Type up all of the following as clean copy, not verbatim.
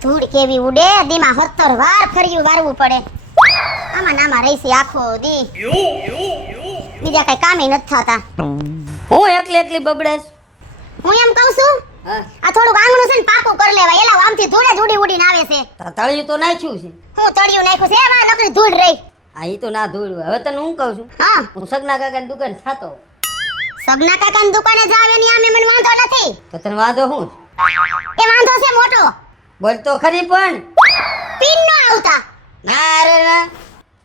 ધૂળ કેવી ઉડે દીમાં 70 વાર ફર્યું વારવું પડે. આમાં નામાં રહીશી આખો દી. બીજા કઈ કામે નથી થતા. હું એકલી બબડેસ. હું એમ કહું છું આ થોડુંક આંગણું છે ને પાકું કરી લેવાય. એલા આમથી ધૂળે જ ઉડી ઉડીને આવે છે. તળિયું તો નાખ્યું છે. હું તળિયું નાખ્યું છે એમાં નકરી ધૂળ રહી. હા ઈ તો ના ધૂળ હોય. હવે તને હું કહું છું હા હું સગના કાકાની દુકાન થાતો. સગના કાકાની દુકાને જાવ એની આમે મને વાંધો નથી. તો તને વાંધો હું એ વાંધો છે મોટો. બોલ તો ખરી પણ પીન નો આવતા. ના રે ના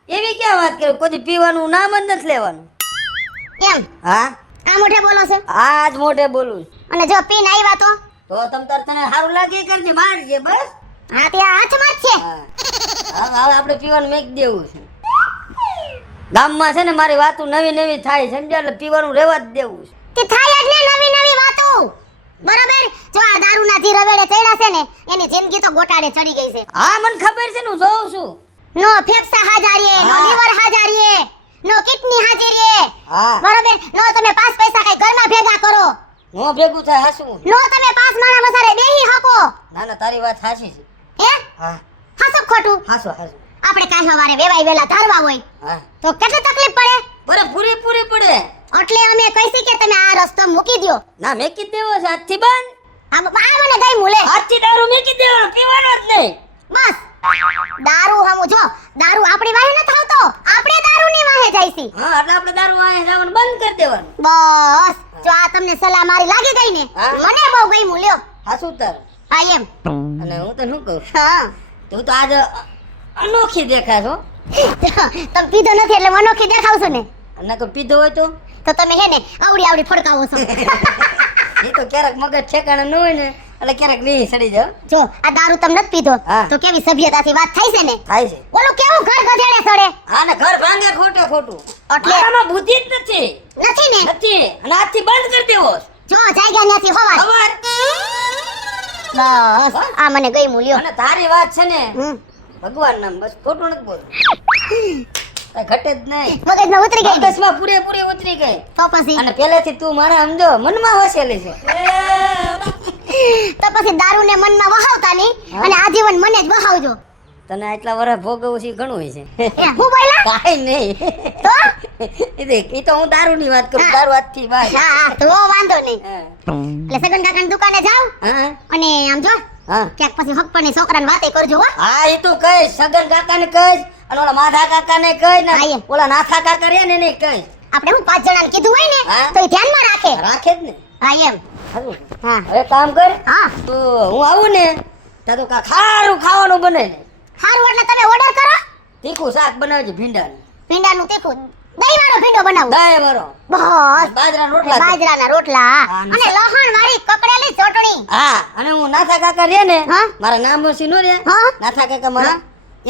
એવી ક્યાં વાત કરું. કોઈ પીવાનું નામ જ નથી લેવાનું. એમ હા આ મોઢે બોલો છો આજ મોઢે બોલું છું. અને જો પીન આવ્યા તો તમ તાર તને સારું લાગે એ કરજે મારજે બસ. હા તે હાથમાં જ છે. હા હવે આપણે પીવાનું મેક દેવું છે. ગામમાં છે ને મારી વાતો નવી થાય સમજ્યા એટલે પીવાનું રહેવા જ દેવું છે. તે થાય જ ને નવી વાતો. બરાબર જો આ દારૂના જે રવેડે ચડ્યા છે ને એની જિંદગી તો ગોટાળે ચડી ગઈ છે. હા મને ખબર છે ને હું જોઉં છું. નો ફેફસા હાજારીએ નો હા. લીવર હાજારીએ નો કિડની હાજરીએ. હા બરાબર નો તમે 5 પૈસા કઈ ઘરમાં ભેગા કરો. હું ભેગું થાય હાસું. નો તમે 5 માણા વસારે બેહી હકો. ના ના તારી વાત હાસી છે. હે હા હાસું ખોટું. હાસું હાસું. આપણે કાઈ હવારે વેવાઈ વેલા ધારવા હોય હા તો કેટલી તકલીફ પડે. બરે પૂરી પડે. એટલે અમે કહીસી કે તમે આ રસ્તો મૂકી દ્યો. ના મેકી દેવો છે આજથી બંધ. આ મને ગઈ મુલે આજથી દારૂ મેકી દેવાનો પીવાનો જ નહીં. બસ દારૂ હમું જો દારૂ આપણી વાહે ન થાવતો આપણે દારૂની વાહે જાઈસી. હા એટલે આપણે દારૂ વાંહે જવાનું બંધ કરી દેવાનું. બસ જો આ તમને સલાહ મારી લાગી ગઈ ને હા. મને બહુ ગઈ મુલ્યો. હાસું તાર. આ એમ અને હું તને શું કહું હા તું તો આજ અનોખી દેખાશો. તમે પીધો નથી એટલે મનોખી દેખાવશો ને. અને તો પીધો હોય તો તમે હે ને આવડી ફડકાવો છો. એ તો ક્યારેક મગજ ઠેકાણે ન હોય ને એટલે ક્યારેક નહીં સડી જાવ. જો આ દારૂ તમે નથી પીધો હા. તો કેવી સભ્યતાથી વાત થાય છે ને. થાય છે. બોલો કેવું ઘર ગધેડે સડે. હા ને ઘર ભાંગે ખોટું. એટલે- મારામાં બુદ્ધિ જ નથી. નથી ને નથી અને આજથી બંધ કરી દેવો. જો જાગ્યા નથી હોવા. ખબર બસ આ મને ગઈ મુલ્યો. અને તારી વાત છે ને હમ. ભગવાન નામ બસ ખોટું નથી બોલ. કઈ ઘટે જ નહીં. મગજમાં ઉતરી ગઈ મગજમાં પૂરેપૂરી ઉતરી ગઈ. તો પછી અને પહેલેથી તું મારા સમજો મનમાં વસેલી છે. તો પછી દારૂને મનમાં વહાવતા નહીં હા. અને આજીવન મને જ વહાવજો. તને આટલા વર્ષ ભોગવવું છે ઈ ઘણું હોય છે. એ હું બોલ્યા કાંઈ નહીં. તો એ તો હું દારૂની વાત કરું. હા. દારૂ આજથી બહાર. હા તો વાંધો નહીં. હા. એટલે સગન કાકાની દુકાને જાવ હા અને આમ જો હા ક્યાંક પછી હક પરની છોકરાને વાતે કરજો હો. હા એ તો કહીશ. સગન કાકાને કહીશ અને ઓલા માધા કાકાને કહીશ હા, ને એમ. ઓલા નાથા કાકા રહ્યા ને એને કહીશ. આપણે હું 5 જણાને કીધું હોય ને હા. તો એ ધ્યાનમાં રાખે. રાખે જ ને. હા એમ હારું. હા હવે કામ કર હા તો હું આવું ને ત્યાં તો ખારું ખાવાનું બને ને. સારું એટલે તમે ઓર્ડર કરો. તીખું શાક બનાવજે ભીંડાનું. ભીંડાનું તીખું દહીં વાળો ભીંડો બનાવો. દાય વાળો બસ બાજરાના રોટલા કર. બાજરાના રોટલા હા, અને લહણ વાળી કકડેલી ચટણી. હા અને હું નાથા કાકા રે ને હા. મારા નામ ઓછી નો રે હા. નાથા કાકા મારા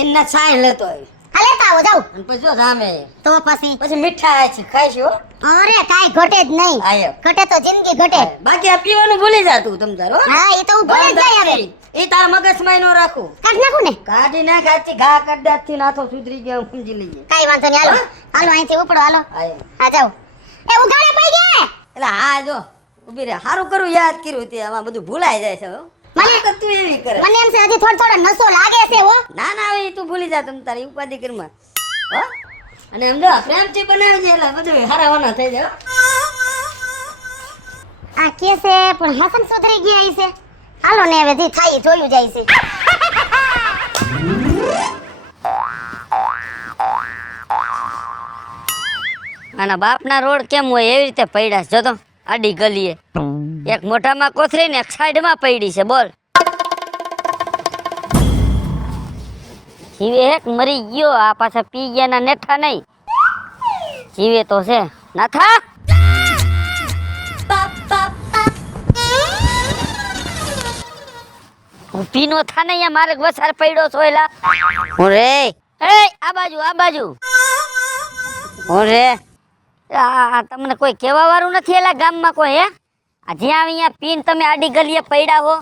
એના સાય લેતો આવી. હા લેતા આવો જાવ. અને પછી જો સામે તો પછી પછી મીઠા આવે છે ખાઈશ હો. અરે કાઈ ઘટે જ નહીં. આયો. ઘટે તો જિંદગી ઘટે. બાકી આ પીવાનું ભૂલી જા તું તમ તારો. હા એ તો હું ભૂલી જ જાય હવે. એ તારા મગજમાં નો રાખું. કાઢ નાખું ને કાઢી ના ખાતી ઘા કડ્ડાત થી નાથો સુધરી ગયા હું સમજી લઈએ. કાઈ વાંધો નહીં હાલો હાલો અહીંથી ઉપડો હાલો. આયો. હા જાવ. એ ઉઘાડે પડી ગયા. એટલે હા જો ઊભી રે હારું કરું યાદ કર્યું તે આમાં બધું ભૂલાઈ જાય છે હો. મને- તો તું એવી કરે. મને એમ છે હજી થોડો નશો લાગે છે હો. ના ના હવે તું ભૂલી જા તમ તારી ઉપાધિ કરમાં હો. અને સમજો પ્રેમથી બનાવજે એટલે બધું હારાવાના થઈ જાય હો. આ કે છે પણ હસન સુધરી ગયા છે. હાલો ને હવે જે થાય ઈ જોયું જાય છે. આના બાપના રોડ કેમ હોય એવી રીતે પડ્યા છે. જો તો આડી ગલીએ એક મોઢામાં કોથળી ને એક સાઈડમાં પડી છે. બોલ જીવે હેક મરી ગયો. આ પાછા પી ગયા ના નેઠા નહીં. જીવે તો છે નાથા. હું પીનો થા ને અહીંયા મારે વસાર પડ્યો છો એલા. હું રે એ આ બાજુ હું રે આ તમને કોઈ કહેવા વાળું નથી એલા ગામમાં કોઈ હે. આ જ્યાં અહીંયા પીન તમે આડી ગલીએ પડ્યા હો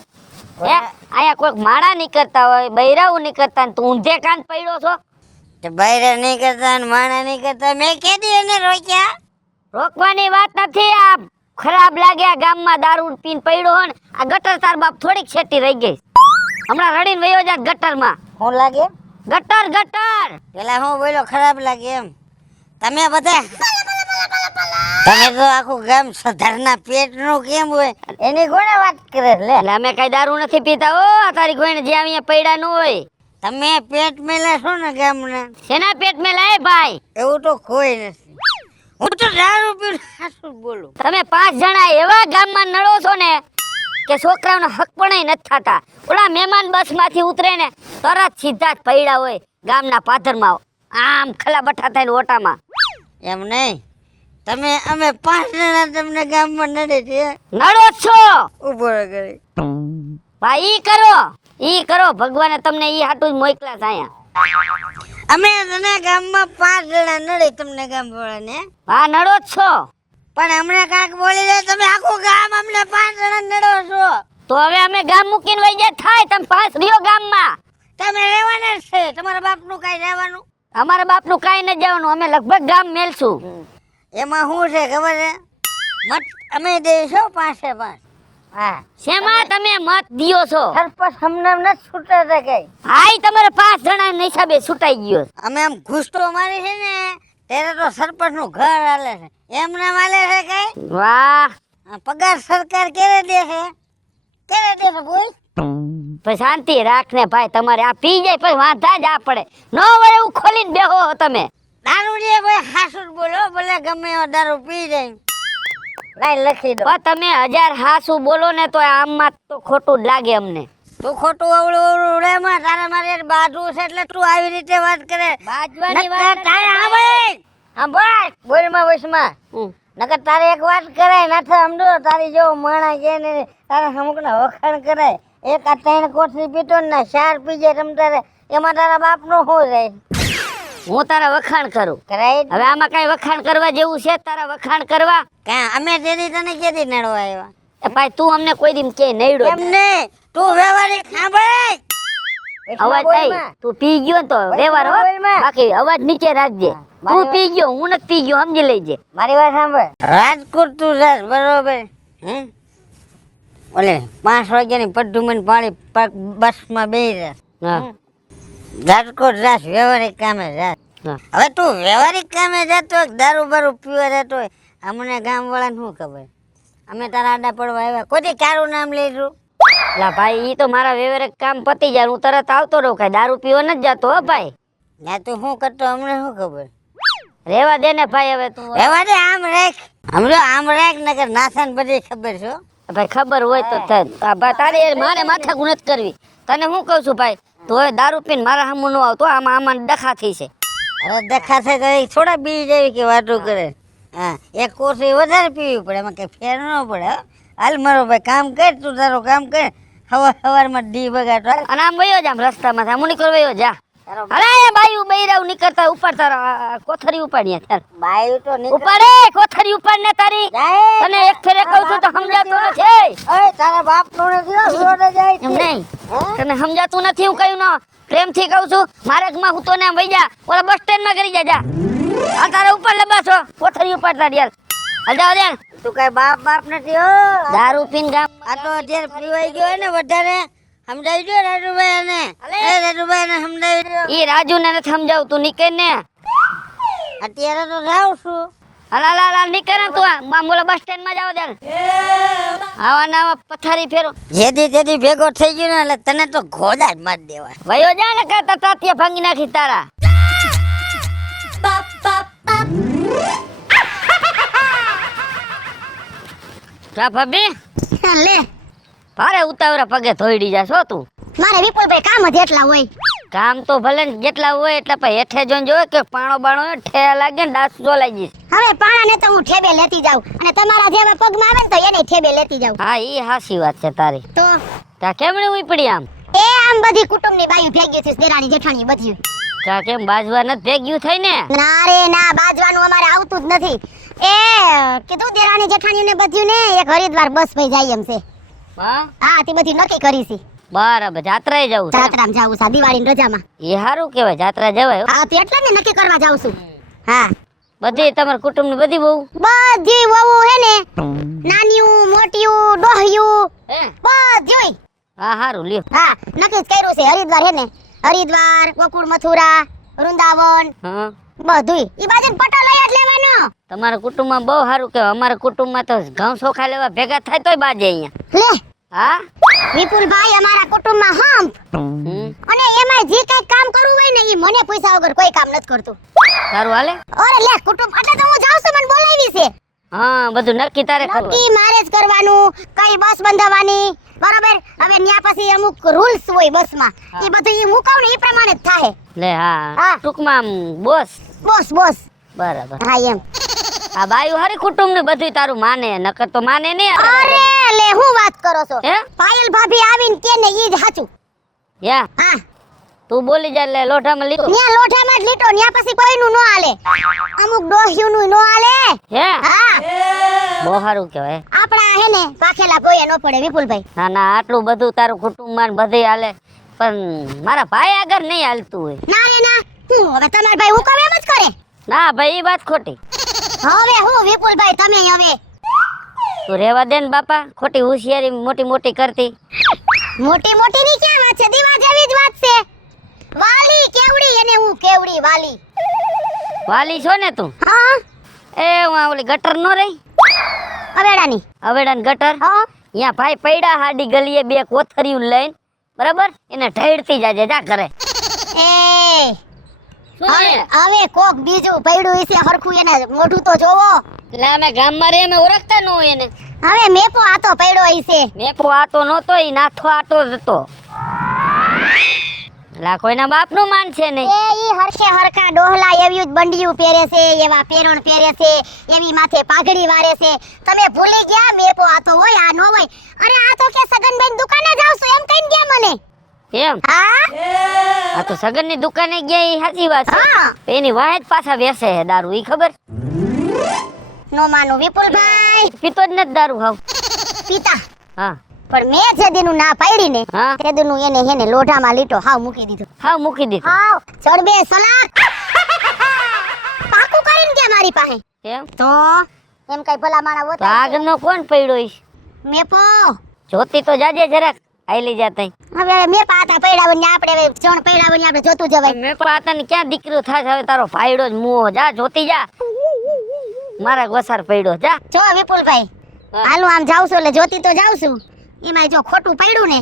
હે. અહીંયા કોઈક માળા નીકળતા હોય બૈરાવું નીકળતા તું ઊંધે કાન પડ્યો છો. બૈરા નહીં કરતા ને માણા નહીં કરતા મેં કેદી એને રોક્યા. રોકવાની વાત નથી. આ ખરાબ લાગે આ ગામમાં દારૂ પીન પડ્યો હો ને આ ગટર તાર બાપ થોડીક છેટી રહી ગઈ. હમણાં રડીને વયો જાત ગટરમાં. હું લાગે ગટર ગટર. પેલા હું બોલ્યો ખરાબ લાગે એમ. તમે બધા તમે તો આખું ગામ સધરના પેટનું કેમ હોય એની કોને વાત કરે લે. એટલે અમે કઈ દારૂ નથી પીતા હો. આ તારી ગોઈને જે અહીંયા પૈડા ન હોય. તમે પેટ મેલા છો ને ગામના, શેના પેટ મેં લાય ભાઈ? એવું તો કોઈ નથી. હું તો દારૂ પીને સાચું બોલું. તમે 5 જણા એવા ગામમાં નડો છો ને કે છોકરાઓનો હક પણ નથી થતા. ઓલા મહેમાન બસમાંથી ઉતરે ને તરત સીધા જ પૈડા હોય ગામના પાથરમાં, આમ ખલા બઠા થઈને ઓટામાં. એમ નહીં, તમે અમે 5 જણા તમને ગામમાં નડે છે. નડો જ છો ઉભો રહે કરી ભાઈ. ઈ કરો ભગવાને તમને ઈ હાટું જ મોકલા છે અહીંયા. અમે તને ગામમાં 5 જણા નડે તમને ગામ વાળાને. હા નડો જ છો. પણ હમણાં કાંક બોલી દે તમે આખું ગામ અમને 5 જણા નડો છો. તો હવે અમે ગામ મૂકીને વઈ જાય થાય. તમે 5 રહ્યો ગામમાં. તમે રહેવાના જ છે, તમારા બાપનું કાંઈ રહેવાનું. અમારા બાપનું કાંઈ ન જવાનું. અમે લગભગ ગામ મેલશું. એમાં શું છે ખબર છે? મત અમે દઈશું 5-5. હા, શેમાં તમે મત દિયો છો? સરપંચ અમને ન છૂટે કઈ. હાઈ તમારે 5 જણા હિસાબે છૂટાઈ ગયો. અમે આમ ઘૂસ તો મારી છે ને ત્યારે તો સરપંચ નું ઘર હાલે છે. એમને હાલે છે કઈ? વાહ. આ પગાર સરકાર ક્યારે દે છે? ક્યારે દે છે બોલ? પછી શાંતિ રાખ ને ભાઈ. તમારે આ પી જાય પછી વાંધા જ આ પડે. નો વળે એવું ખોલીને બેહો તમે. દારૂ રે ભાઈ હાસું બોલો, ભલે ગમે એવો દારૂ પી જાય. લાઈ લખી દો. પણ તમે 1000 હાસુ બોલો ને તો આમમાં તો ખોટું જ લાગે અમને. તું ખોટું અવળું રે માં તારા મારે બાજુ છે એટલે તું આવી રીતે વાત કરે. બાજવાની નકર વાત તારે નથી. આંભળ. આંભળ. બોલમાં વસમાં. નકર તારે એક વાત કરાય નાથે સમજો તારી જેવો માણા કે ને તારા અમુકના વખાણ કરાય. એક આ 3 કોથળી પીતો ને 4 પી જાય તમતારે એમાં તારા બાપનો શું જાય? હું તારા વખાણ કરું. કરાય હવે આમાં કઈ વખાણ કરવા જેવું છે તારા વખાણ કરવા? કાં અમે તેદી તને કેદી નડવા આવ્યા? એ ભાઈ તું અમને કોઈ દી કે નડ્યો એમ ને તું વ્યવહારિક સાંભળ. અવાજ થાય. તું પી ગયો ને તો વ્યવહાર હો. બાકી અવાજ નીચે રાખજે. તું પી ગયો હું નથી પી ગયો સમજી લેજે. મારી વાત સાંભળ. રાજકોટ તું જાસ બરોબર હે? ઓલે 5 વાગ્યાની પદ્ધુમન પાણી બસમાં બેહી જા. હા રાજકોટ જાસ વ્યવહારિક કામે જાસ. હા. હવે તું વ્યવહારિક કામે જતો હોય દારૂ બારૂ પીવા જતો હોય અમને ગામ વાળાને શું ખબર? અમે તારા આડા પડવા આવ્યા કોઈ તારું નામ લઈશું? લા ભાઈ ઈ તો મારા વ્યવહારિક કામ પતી જાય હું તરત આવતો રહું. કઈ દારૂ પીવો નથી જતો હો ભાઈ. ના તું શું કરતો અમને શું ખબર? રેવા દે ને ભાઈ હવે તું. રહેવા દે આમ રાખ. સમજો આમ રાખ નકર નાથાને બધી ખબર છે હો. ભાઈ ખબર હોય તો તારે મારે માથાકૂટ નથી કરવી. તને હું કહું છું ભાઈ તું હવે દારૂ પીને મારા સામું ન આવતો. આમાં ડખા થઈ છે. અરે દખા થાય તો એ થોડા બી જેવી કે વાતો કરે. હા એક કોથળી વધારે પીવી પડે એમાં કઈ ફેર ન પડે હો. હાલ મારો ભાઈ કામ કર તું તારું કામ કર. સવારમાં ડી બગાડો હાલ. અને આમ વયો જા રસ્તામાં આમ નીકળ વયો જા. અરે એ બાયું બૈરાવ નીકળતા ઉપર તારા કોથરી ઉપાડીએ ચાલ. બાયું તો નીકળ. ઉપાડે કોથરી ઉપાડ ને તારી. જાય. તને એક ફેરે કહું છું તો સમજાતું નથી. ઓય તારા બાપ નો નથી હો, રોડે જાય એમ છે. નહીં તને સમજાતું નથી. હું કહ્યું ન પ્રેમથી કહું છું. માર્ગમાં હું તો ને આમ વઈ જા. ઓલા બસ સ્ટેન્ડ માં કરી જા. આ તારા ઉપર લબાસો કોથરી ઉપાડતા યાર. હાલ જાવ દે. તું કઈ બાપ નથી હો. દારૂ પીને ગામ આ તો અત્યારે પીવાઈ ગયો હોય ને વધારે સમજાવી દો રાજુભાઈ ને. એ રાજુભાઈ ને સમજાવી દો. ઈ રાજુ ને નથી સમજાવું. તું નીકળ ને. અત્યારે તો જાઉં છું. હાલ નીકળ ને તું. આમ ઓલા બસ સ્ટેન્ડ માં જાવ દે. આવા ને આવા પથારી ફેરો. જેથી તેથી ભેગો થઈ ગયો ને એટલે તને તો ઘોડા જ મારી દેવા. વયો જા ને કરતા તાતિયા ભાંગી નાખી તારા. જા ભાભી લે ભારે ઉતાવળા પગે ધોઈડી જા છો તું. મારે વિપુલભાઈ કામ જ એટલા હોય. કામ તો ભલે ને જેટલા હોય એટલા પછી હેઠે જોઈને જોવે કે પાણો બાણો હોય, ઠે લાગે ને ડાસ જોલાઈ જઈશ. હવે પાણાને તો હું ઠેબે લેતી જાઉં અને તમારા જેવા પગમાં આવે ને તો એને ઠેબે લેતી જાઉં. હા ઈ હાસી વાત છે તારી. તો તા કેમણી ઉપડી આમ? એ આમ બધી કુટુંબની બાયું ભેગી થઈ દેરાણી જેઠાણી બધી. તા કેમ બાજવા નથી ભેગ્યું થઈ ને? ના રે ના બાજવાનું અમારે આવતું જ નથી. એ કીધું દેરાણી જેઠાણીને બધ્યું ને એક હરિદ્વાર બસ ભાઈ જાય એમ છે. હા હા તે બધી નક્કી કરી છે. બરાબર જાત્રાએ જવું છે. જાત્રામાં જાવું છે દિવાળીની રજામાં. એ સારું કેવાય જાત્રા જવાય હો. હા તે એટલે જ ને નક્કી કરવા જાઉં છું. હા બધી તમારા કુટુંબ ની બધી બહુ બધી વહુ હે ને નાનિયું મોટિયું ડોહિયું હે બધુંય હા હારું લ્યો. હા નક્કી જ કર્યું છે હરિદ્વાર હે ને હરિદ્વાર ગોકુળ મથુરા વૃંદાવન હા બધુંય ઈ બાજુ પટો લઈ જ લેવાનો તમારા કુટુંબમાં બહુ સારું કે અમારા કુટુંબમાં તો ઘઉં ચોખા લેવા ભેગા થાય તોય બાજે અહીંયા. લે હા વિપુલભાઈ અમારા કુટુંબમાં હંપ હમ, અને એમાં જે કઈ કામ કરવું હોય ને ઈ મને પૈસા વગર કોઈ કામ નથી કરતું સારું હાલે. અરે લે કુટુંબ એટલે તો હું જાઉં છું મને બોલાવી છે હા બધું નક્કી તારે કરવું. નક્કી મારે જ કરવાનું કઈ બસ બંધાવવાની બરોબર હવે ન્યા પછી અમુક રૂલ્સ હોય બસમાં ઈ બધું ઈ મુકાવ ને ઈ પ્રમાણે જ થાય લે હા હા. ટૂંકમાં આમ બોસ બોસ બોસ બરાબર. હા એમ આ બાયું હારી કુટુંબ ને બધું તારું માને નકર તો માને નહીં. અરે લે હું વાત કરો છો હે પાયલ ભાભી આવીને કે ને ઈ જ સાચું યા હા તું બોલી જા લે લોઢામાં લીધો ન્યા લોઠામાં જ લીટો ન્યા પછી કોઈનું નો હાલે અમુક ડોહ્યુંનું નો હાલે હે હા બહુ સારું કહેવાય. આપણા હે ને પાખેલા ભોય નો પડે વિપુલભાઈ ના ના આટલું બધું તારું કુટુંબમાં ને બધે હાલે પણ મારા ભાઈ આગળ નહીં હાલતું હોય. ના રે ના હું હવે તમાર ભાઈ હું કહું એમ જ કરે ના ભાઈ એ વાત ખોટી. હવે હું વિપુલભાઈ તમે હવે તું રહેવા દે ને બાપા ખોટી હોશિયારી મોટી મોટી કરતી. મોટી મોટી ની ક્યાં વાત છે દીવા જેવી જ વાત છે વાલી કેવડી એને હું કેવડી વાલી વાલી છો ને તું. હા એ હું આ ઓલી ગટર નો રહી અવેડાની અવેડા ને ગટર હા અહીંયા ભાઈ પૈડા હાડી ગલીએ બે કોથરિયું લઈને બરાબર એને ઢેડતી જાજે જા કરે. એ શું છે? હવે કોક બીજું પૈડું હશે હરખું એને મોઢું તો જોવો એટલે અમે ગામમાં રે અમે ઓળખતા ન હોય એને. હવે મેપો આતો પૈડો હશે મેપો આતો નહોતો ઈ નાથો આતો જ હતો. એટલે આ કોઈના બાપનું માન છે નહીં. એ ઈ હરખે હરખા ડોહલા એવી જ બંડિયું પહેરે છે એવા પેરણ પહેરે છે એવી માથે પાઘડી વારે છે તમે ભૂલી ગયા મેપો આતો હોય આ નો હોય અરે આ તો કે સગનભાઈ દુકાને જાવ છું એમ કહીને ગયા મને એમ હા આ તો સગનની દુકાને ગયા ઈ સાચી વાત છે. હા એની વાહે જ પાછા વેસે છે દારૂ ઈ ખબર. નો માનું વિપુલભાઈ પીતો જ નથી દારૂ હાવ. પિતા હા પણ મેં જે દીનું ના પાડી ને હા તે દીનું એને હેને લોઢામાં લીટો હાવ મૂકી દીધો હાવ મૂકી દીધું. હાવ ચડબે સલાક પાકું કરીને કે મારી પાસે એમ તો એમ કઈ ભલા માણા તો હોતા આગળનો કોણ પડ્યો ઈ? મેપો જોતી તો જાજે જરાક આઈલી જાતા. હવે મેં પાતા પૈડાવન ને આપણે હવે જણ પૈડાવન ને આપણે જોતું જવાય મેં પાતાને ક્યાં દીકરો થાય હવે તારો ભાઈડો જ મુઓ જા જોતી જા. મારા ગોસાર પડ્યો જા. જો વિપુલભાઈ હા. હાલું આમ જાઉં છું એટલે જોતી તો જાઉં છું એમાં જો ખોટું પડ્યું ને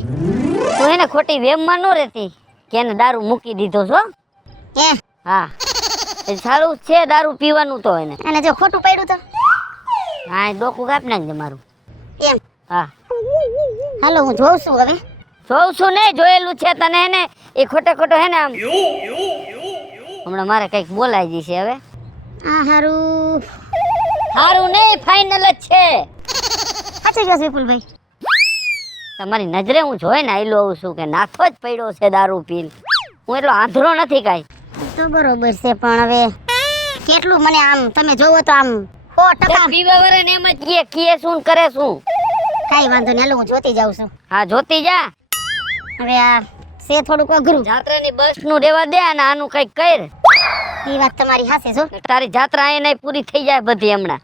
તું એને ખોટી વેમમાં ન રહેતી કે એને દારૂ મૂકી દીધો છો. એ હા એ સારું છે દારૂ પીવાનું તો એને. અને જો ખોટું પડ્યું તો હા એ ડોકું કાપી નાખજે મારું. એમ હા હાલો હું જોઉં છું હવે જોઉં છું ને જોયેલું છે તને એને એ ખોટે ખોટો હે ને આમ હમણાં મારે કંઈક બોલાઈ જશે હવે. આ હારું સારું નહીં ફાઇનલ જ છે. સાચું ગયો વિપુલભાઈ તમારી નજરે હું જોઈને આયલો આવું છું કે નાથો જ પડ્યો છે દારૂ પીને. હું એટલો આંધળો નથી કાંઈ. તો બરોબર છે પણ હવે કેટલું મને આમ તમે જોવો તો આમ 100% પીવા વાળાને એમ જ કીએ શું ને કરે શું. કાઈ વાંધો નહીં હાલો હું જોતી જાઉં છું હા જોતી જા. હવે આ છે થોડુંક અઘરું જાત્રાની બસ નું રેવા દે અને આનું કંઈક કર. એ વાત તમારી હાસે છો તારી જાત્રા અહીંયા પૂરી થઈ જાય બધી હમણાં.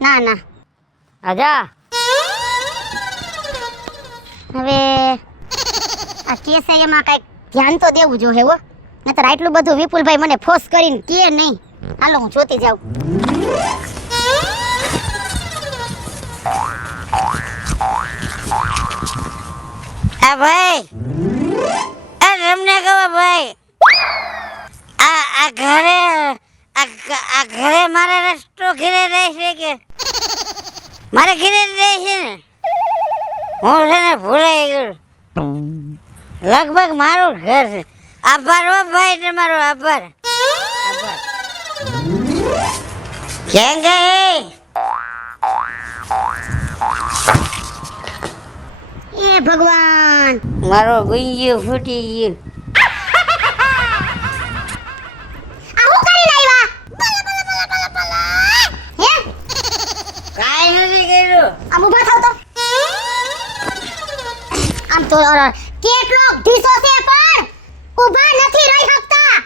ના ના હા જા. હવે આ કેસે એમાં કઈક ધ્યાન તો દેવું જોઈએ હો નતર આટલું બધું વિપુલભાઈ મને ફોર્સ કરીને કે નહીં હાલો હું જોતી જાઉં આ ભાઈ આ તમને કહો ભાઈ આ ઘરે આ ઘરે મારે રસ્તો ઘરે રહેશે કે મારે ઘરે રહેશે ને હું છે ને ભૂલાઈ ગયો લગભગ મારું ઘર છે આભાર હો ભાઈ તમારો આભાર આભાર ક્યાં ગઈ એ ભગવાન મારો ગુંજિયું ફૂટી ગયું આ હું કરીને આવ્યા હે કાંઈ નથી કર્યું આમ ઊભા થાવ તો આમ તો કેટલો ઢીસો છે પણ ઊભા નથી રહી શકતા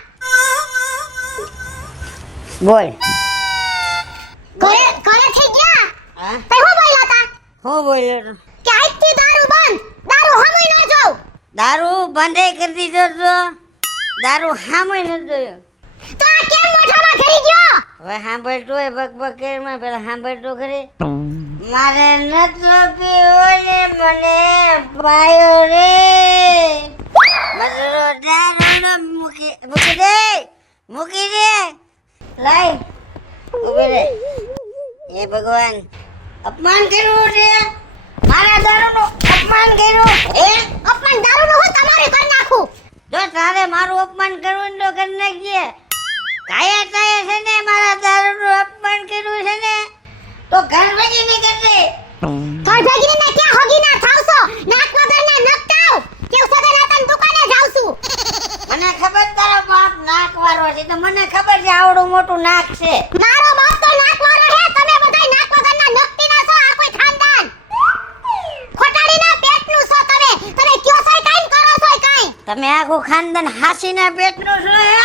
બોલ ઘરે થઈ ગયા હા તે હું બોલ્યા હતા હું બોલ્યો તો કે આજથી દારૂ બંધ દારૂ હમુય ન જો દારૂ બંધ કરી દીધો તો દારૂ હામે નથી જોયો. તો આ કેમ મોઢામાં ઘરી ગયો? હવે સાંભળતો હોય બક માં પેલા સાંભળતો ખરી. મારે નતો પીવો ને મને પાયો રે. મધુરો દારૂનો મૂકી દે લાય ઉભી રે. એ ભગવાન અપમાન કર્યું છે મારા દારૂનું અપમાન કર્યું. અપમાન દારૂનું હું તમારે કરી નાખું. જો તારે મારું અપમાન કરવું ને તો કરી નાખજે. કાયા તાએ છે ને મારા દારૂનું અપમાન કર્યું છે ને તો ઘર ભેગી નહીં કરજે. ઘર ભેગી ને ક્યાં હોગી ના થાવસો? નાક વગરના નકતાવ કે સગન આતન દુકાને જાવ છું. મને ખબર તારો બાપ નાક વાળો છે તો મને ખબર છે આવડું મોટું નાક છે. મારો બાપ તો નાક વાળો હે. તમે બધાય નાક વગરના નકતી ના છો. આ કોઈ ખાનદાન ખોટાડીના પેટનું છો તમે. તમે કયો છો કાઈ કરો છો કાઈ? તમે આખું ખાનદાન હાસીના પેટનું છો હે?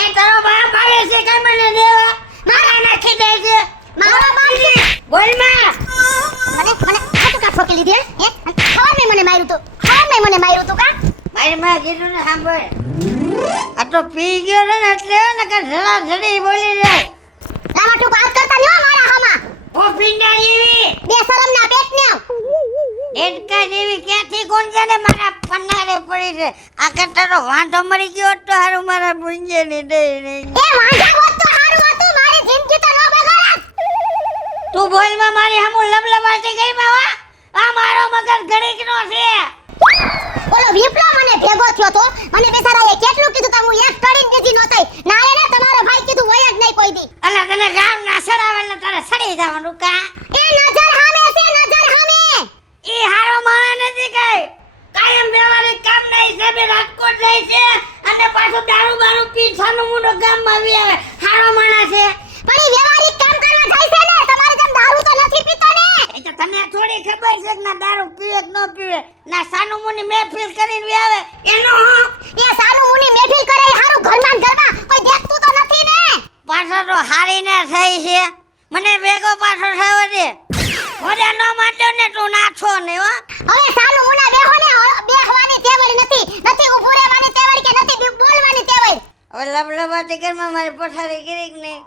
એ તારો બાપ આવે છે કે મને દેવા મારા નાખી દે છે. મારો બાપ છે. બોલ માં મને ખોટું કા ઠોકી લીધી હે? ખબર નહીં મને માર્યું તું કા? મારી માં કીધું ને સાંભળ. આ તો પી ગયો ને એટલે ને કે જરા જડી બોલી જાય. લાવા ટૂંક વાત કરતા ન હો મારા હામાં. ઓ પિંડા જેવી બે શરમના પેટને. એડકા જેવી ક્યાંથી કોણ જાણે મારા પન્નારે પડી છે. આ કટ્ટાનો વાંઢો મરી ગયો હોત તો હારું મારા ભૂંજે ને દે ને. એ વાંઢા હોત તો હારું હતું. મારી જિંદગી તો ન બગાડત. તું બોલમાં મારી હમું લબલબાટી ગઈ બાવા. આ મારો મગજ ઘડીકનો છે. ઓલો વિપ્લવ મને ભેગો થયો તો મને બેસારાએ કેટલું કીધું તો હું એક કડીને દીધી નહોતી. નારે ને તમારો ભાઈ કીધું હોય જ નહીં કોઈ દી. અલા તને ગામ ના સડાવેલ ને તારે સડી જવાનું કા. એ નજર હામે છે નજર હામે. ઈ હારો માણા નથી કઈ. કાયમ વ્યવહારિક કામ ના હિસાબે રાજકોટ જાય છે અને પાછો દારૂ બારૂ પી છાનું મુંડો ગામમાં આવી આવે. હારો માણા છે. પણ ઈ વ્યવહારિક કામ કરવા જાય છે ને. તમારે જેમ દારૂ તો નથી પીતો ને. એ તો તને થોડી ખબર છે કે ના દારૂ પીવે કે ન પીવે. ના સાનું મુની મહેફિલ કરીને આવે એનો એ સાનું મુની મહેફિલ કરે ઈ હારું ઘરમાં ને ઘરમાં કોઈ દેખતું તો નથી ને. પાછો તો હારી ના થઈ છે. મને ભેગો પાછો થયો છે. મોજા ન માંડ્યો ને તું નાછો ને હો. હવે સાનું મુના બેહો ને બેહવાની તેવડ નથી ઊભું રહેવાની તેવડ કે નથી બોલવાની તેવડ. હવે લબલબાટી કરમાં મારી પથારી ગીરી કે નહીં.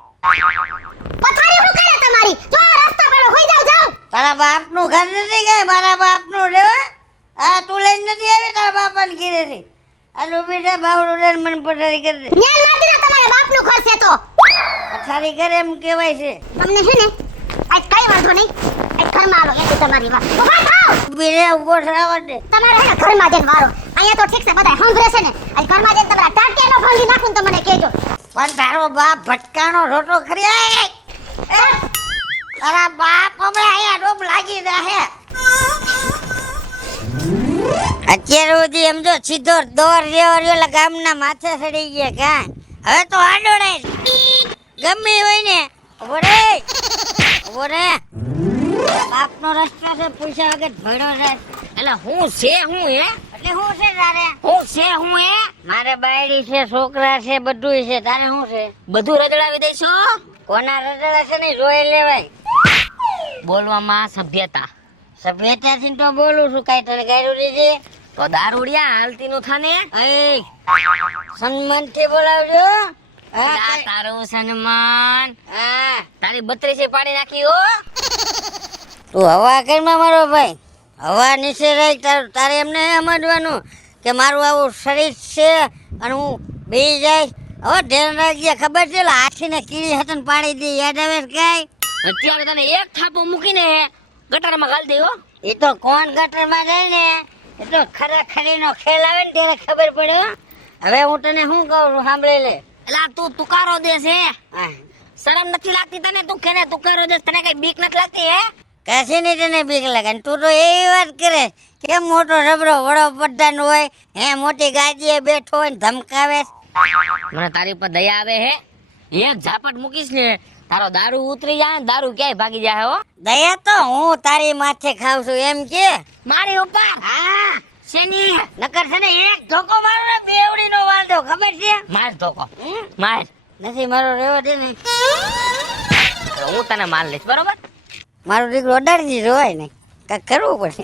પથારી હું કરે તમારી? જો રસ્તા પર હોઈ જાવ. તારા બાપનું ઘર નથી ગઈ મારા બાપનું રે. આ તું લઈને નથી આવી તારા બાપાને ઘીરે થી. આ રૂબીટા બાવડું રે મને પથારી કરી દે. ન્યાલ માટી ના તમારા બાપનું ઘર છે તો. પથારી કરે એમ કહેવાય છે. તમને છે ને આજ કઈ વાંધો નહીં. આજ ઘરમાં આવો એથી તમારી વાત. ઉભા થાઓ. ઊભી રે ઉભો થવા દે. તમારે હે ને ઘરમાં જઈને વારો. અહીંયા તો ઠીક છે બધા સાંભળે છે ને. આજ ઘરમાં જઈને તમારા ટાટિયાનો ભાંગી નાખું ને તો મને કહેજો. પણ તારો બાપ ભટકાનો રોટો ખરી આય. તારા બાપ હમણાં અહીંયા ડોબ લાગી જાહે. અત્યાર સુધી એમ જો સીધો દોર જેવો ગામના માથે ચડી ગયા કા. હવે તો આડોડાય ગમે હોય ને ઉભો રે. બાપનો રસ્તો છે પૂછ્યા વગર ભણ્યો છે. એટલે હું છે હું હે એટલે હું છે તારે હું છે હું હે. મારે બાયડી છે છોકરા છે બધું છે. તારે શું છે? બધું રજડાવી દઈશો. કોના રજડા છે ને જોઈ લેવાય. બોલવામાં સભ્યતા. સભ્યતાથી તો બોલું છું. કઈ તને ગાયરું દીધી તો દારૂડિયા હાલતી નું થાને. એ સન્માનથી બોલાવજો. આ તારું સન્માન. હા તારી 32 પાડી નાખી હો. તું હવા કરમાં મારો ભાઈ. હવા નીચે રહી તારે એમને સમજવાનું કે મારું આવું શરીર છે અને હું બેસી જાય. હવે ધ્યાન રાખજે. ખબર છે હાથીને કીડી હતન પાડી દે યાદ આવે કઈ. અત્યારે તને એક થાપો મૂકીને ગટરમાં ગાલ દે હો. એ તો કોણ ગટરમાં જાય ને એ તો ખરેખરીનો ખેલ આવે ને ત્યારે ખબર પડે હો. હવે હું તને શું કહું છું સાંભળી લે. એલા તું તુકારો દે છે. હા શરમ નથી લાગતી તને? તું કેને તુકારો દે? તને કઈ બીક નથી લાગતી હે? કશી નહીં તને બીક લાગે ને તું તો એવી વાત કરે કેમ મોટો રબરો વડો પ્રધાન હોય હે મોટી ગાદીએ બેઠો હોય ને ધમકાવે. મને તારી પર દયા આવે હે. એક ઝાપટ મૂકીશ ને તારો દારૂ ઉતરી જાય ને દારૂ ક્યાંય ભાગી જાય હો. દયા તો હું તારી માથે ખાવ છું એમ કે. મારી ઉપર હા શેની નકર છે ને એક ધોકો મારો ને બેવડીનો વાંધો ખબર છે. માર ધોકો માર. નથી મારો રેવો દે ને. હું તને માલ લઈશ બરોબર. મારો દીકરો અડાડી દીધો હોય ને કાંઈક કરવું પડશે.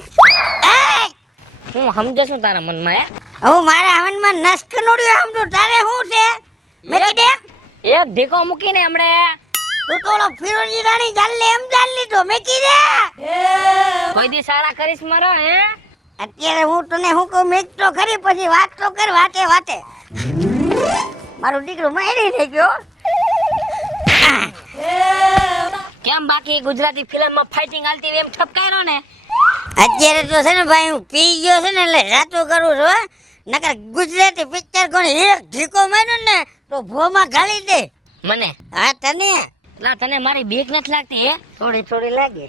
હું સમજો છું તારા મનમાં હે હવે મારા હવનમાં નસ કનોડ્યો સમજો તારે શું છે મેકી દે એક ઢીકો મૂકીને હમણે તું થોડો ફિરોજી રાણી ચાલ લે એમ ચાલ લીધો મેકી દે કોઈ દી સારા કરીશ મારો હે અત્યારે હું તને હું કહું મેક તો ખરી પછી વાત તો કર વાતે વાતે મારું દીકરું મારી થઈ ગયો કેમ બાકી ગુજરાતી ફિલ્મમાં ફાઇટિંગ હાલતી હોય એમ ઠપકાયો ને અત્યારે તો છે ને ભાઈ હું પી ગયો છે ને એટલે રાતો કરું છું હો. નકર ગુજરાતી પિક્ચર કોણ એક ઢીકો માર્યો ને તો ભોમાં ગાળી દે મને હા તને લા તને મારી બીક નથી લાગતી હે થોડી થોડી લાગે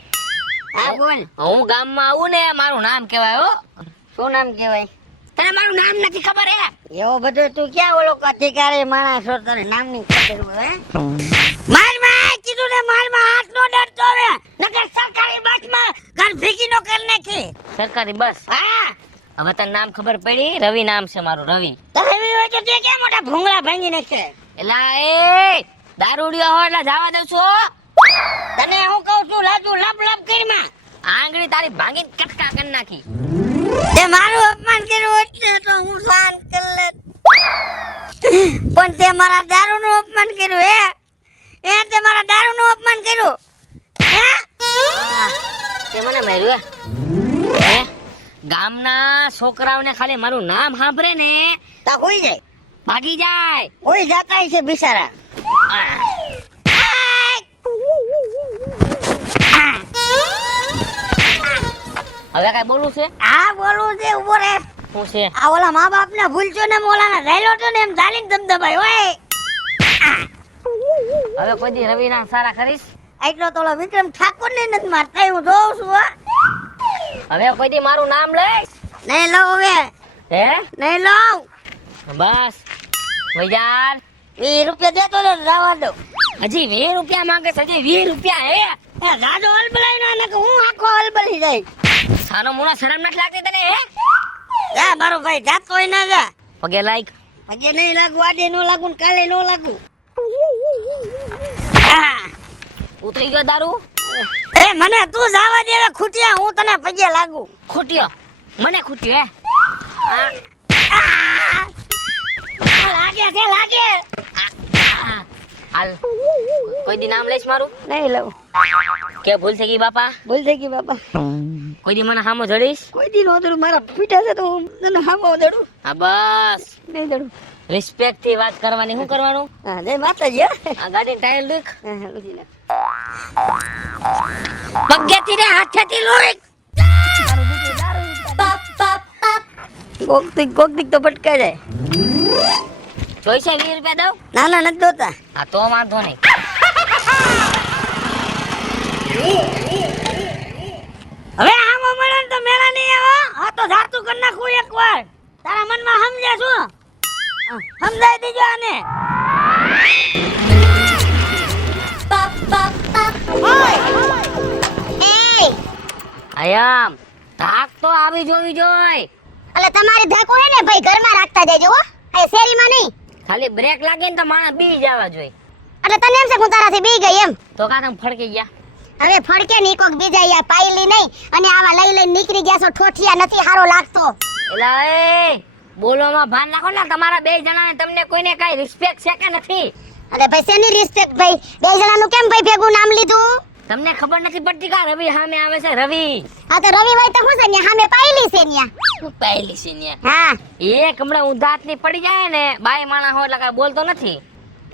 હા બોલ હું ગામમાં આવું ને મારું નામ કહેવાય હો શું નામ કહેવાય તને મારું નામ નથી ખબર હે એવો બધો તું ક્યાં ઓલો અધિકારી માણસ છો તને નામની ખબર હોય માર માં કીધું ને માર માં હાથ નો ડરતો હવે નકર સરકારી બસમાં ઘર ભીગી નો કર નાખી સરકારી બસ હા હવે તને નામ ખબર પડી રવિ નામ છે મારું રવિ તમે હોય તો તે કેમ મોટા ભૂંગળા ભાંગી નાખે એલા એ દારૂડિયો હોય એટલે જવા દઉં છું હો. તને હું કહું છું લાજુ લપ લપ કરીમાં આંગળી તારી ભાંગી કટકા કરી નાખી તે મારું અપમાન કર્યું એટલે તો હું શાંત કરી લે પણ તે મારા દારૂનું અપમાન કર્યું હે તે મારા દારૂનું અપમાન કર્યું હે તે મને માર્યું હે ગામના છોકરાઓને ખાલી મારું નામ સાંભળે ને તા હોઈ જાય ભાગી જાય હોઈ જતા છે બિચારા હવે કઈ બોલું છે આ બોલું છે ઉભો રે શું છે આ ઓલા મા બાપ ને ભૂલજો ને મોલાના રહેલો તો ને એમ ચાલીને દમદમાય ઓય હવે કોઈ દી રવિ નામ સારા કરીશ એટલો તો ઓલો વિક્રમ ઠાકોર ને નથી મારતા હું જોઉં છું હો. હવે કોઈ દી મારું નામ લઈશ નહીં લઉં હવે હે નહીં લઉં બસ વૈજાર 20 રૂપિયા દેતો ને જવા દો હજી 20 રૂપિયા માંગે છે હજી 20 રૂપિયા હે એ જાજો હલબલાઈ ના ને હું આખો હલબલી જાય સાનો મોનો શરમ નથી લાગતી તને હે જા મારો ભાઈ જાતો હોય ના જા પગે લાઈક આજે નહીં લાગુ આજે નો લાગુ ને કાલે નો લાગુ ઉતરી ગયો દારૂ એ મને તું જાવા દે હવે ખૂટિયા હું તને પગે લાગુ ખૂટ્યો મને ખૂટ્યો હે લાગે છે લાગે હાલ કોઈ દી નામ લઈશ મારું નહીં લઉં કે ભૂલ થઈ ગઈ બાપા ભૂલ થઈ ગઈ બાપા કોઈ દી મને હામો જડીશ કોઈ દી નો દડું મારા પીઠા છે તો હું તને હામો દડું હા બસ નહીં દડું રિસ્પેક્ટ થી વાત કરવાની શું કરવાનું હા જય માતાજી આ ગાડી ટાયર દેખ પગેથી ને હાથેથી લોઈ કોકતી તો પટકાઈ જાય જોઈશે 20 રૂપિયા દઉં ના ના નથી દોતા હા તો વાંધો નહીં હવે આમો મળે ને તો મેળા નહીં આવો હા તો જાતું કરી નાખું એકવાર તારા મનમાં સમજ્યા છું સમજાઈ દેજો આને એ આયામ ધાક તો આવી જોવી જોઈ એટલે તમારી ધાકો હે ને ભાઈ ઘરમાં રાખતા જજો હો આ શેરીમાં નહીં ખાલી બ્રેક લાગે ને તો માણસ બી જવા જોઈએ એટલે તને એમ છે હું તારાથી બી ગઈ એમ તો કા તમે ફડકી ગયા હવે ફડકે ની કોક બીજા યા પાઈલી નહીં અને આવા લઈ લઈને નીકળી ગયા છો ઠોઠિયા નથી હારો લાગતો એલા એ બોલોમાં ભાન રાખો ને તમારા બે જણાને તમને કોઈને કાઈ રિસ્પેક્ટ છે કે નથી અરે ભાઈ શેની રિસ્પેક્ટ ભાઈ બે જણાનું કેમ ભાઈ ભેગું નામ લીધું તમને ખબર નથી પડતી કા રવિ સામે આવે છે રવિ હા તો રવિ ભાઈ તો હું છે ન્યા સામે પાઈલી છે ન્યા શું પહેલી છે ને હા એક હમણાં ઊંધા હાથની પડી જાય ને બાય માણા હોય એટલે કાંઈ બોલતો નથી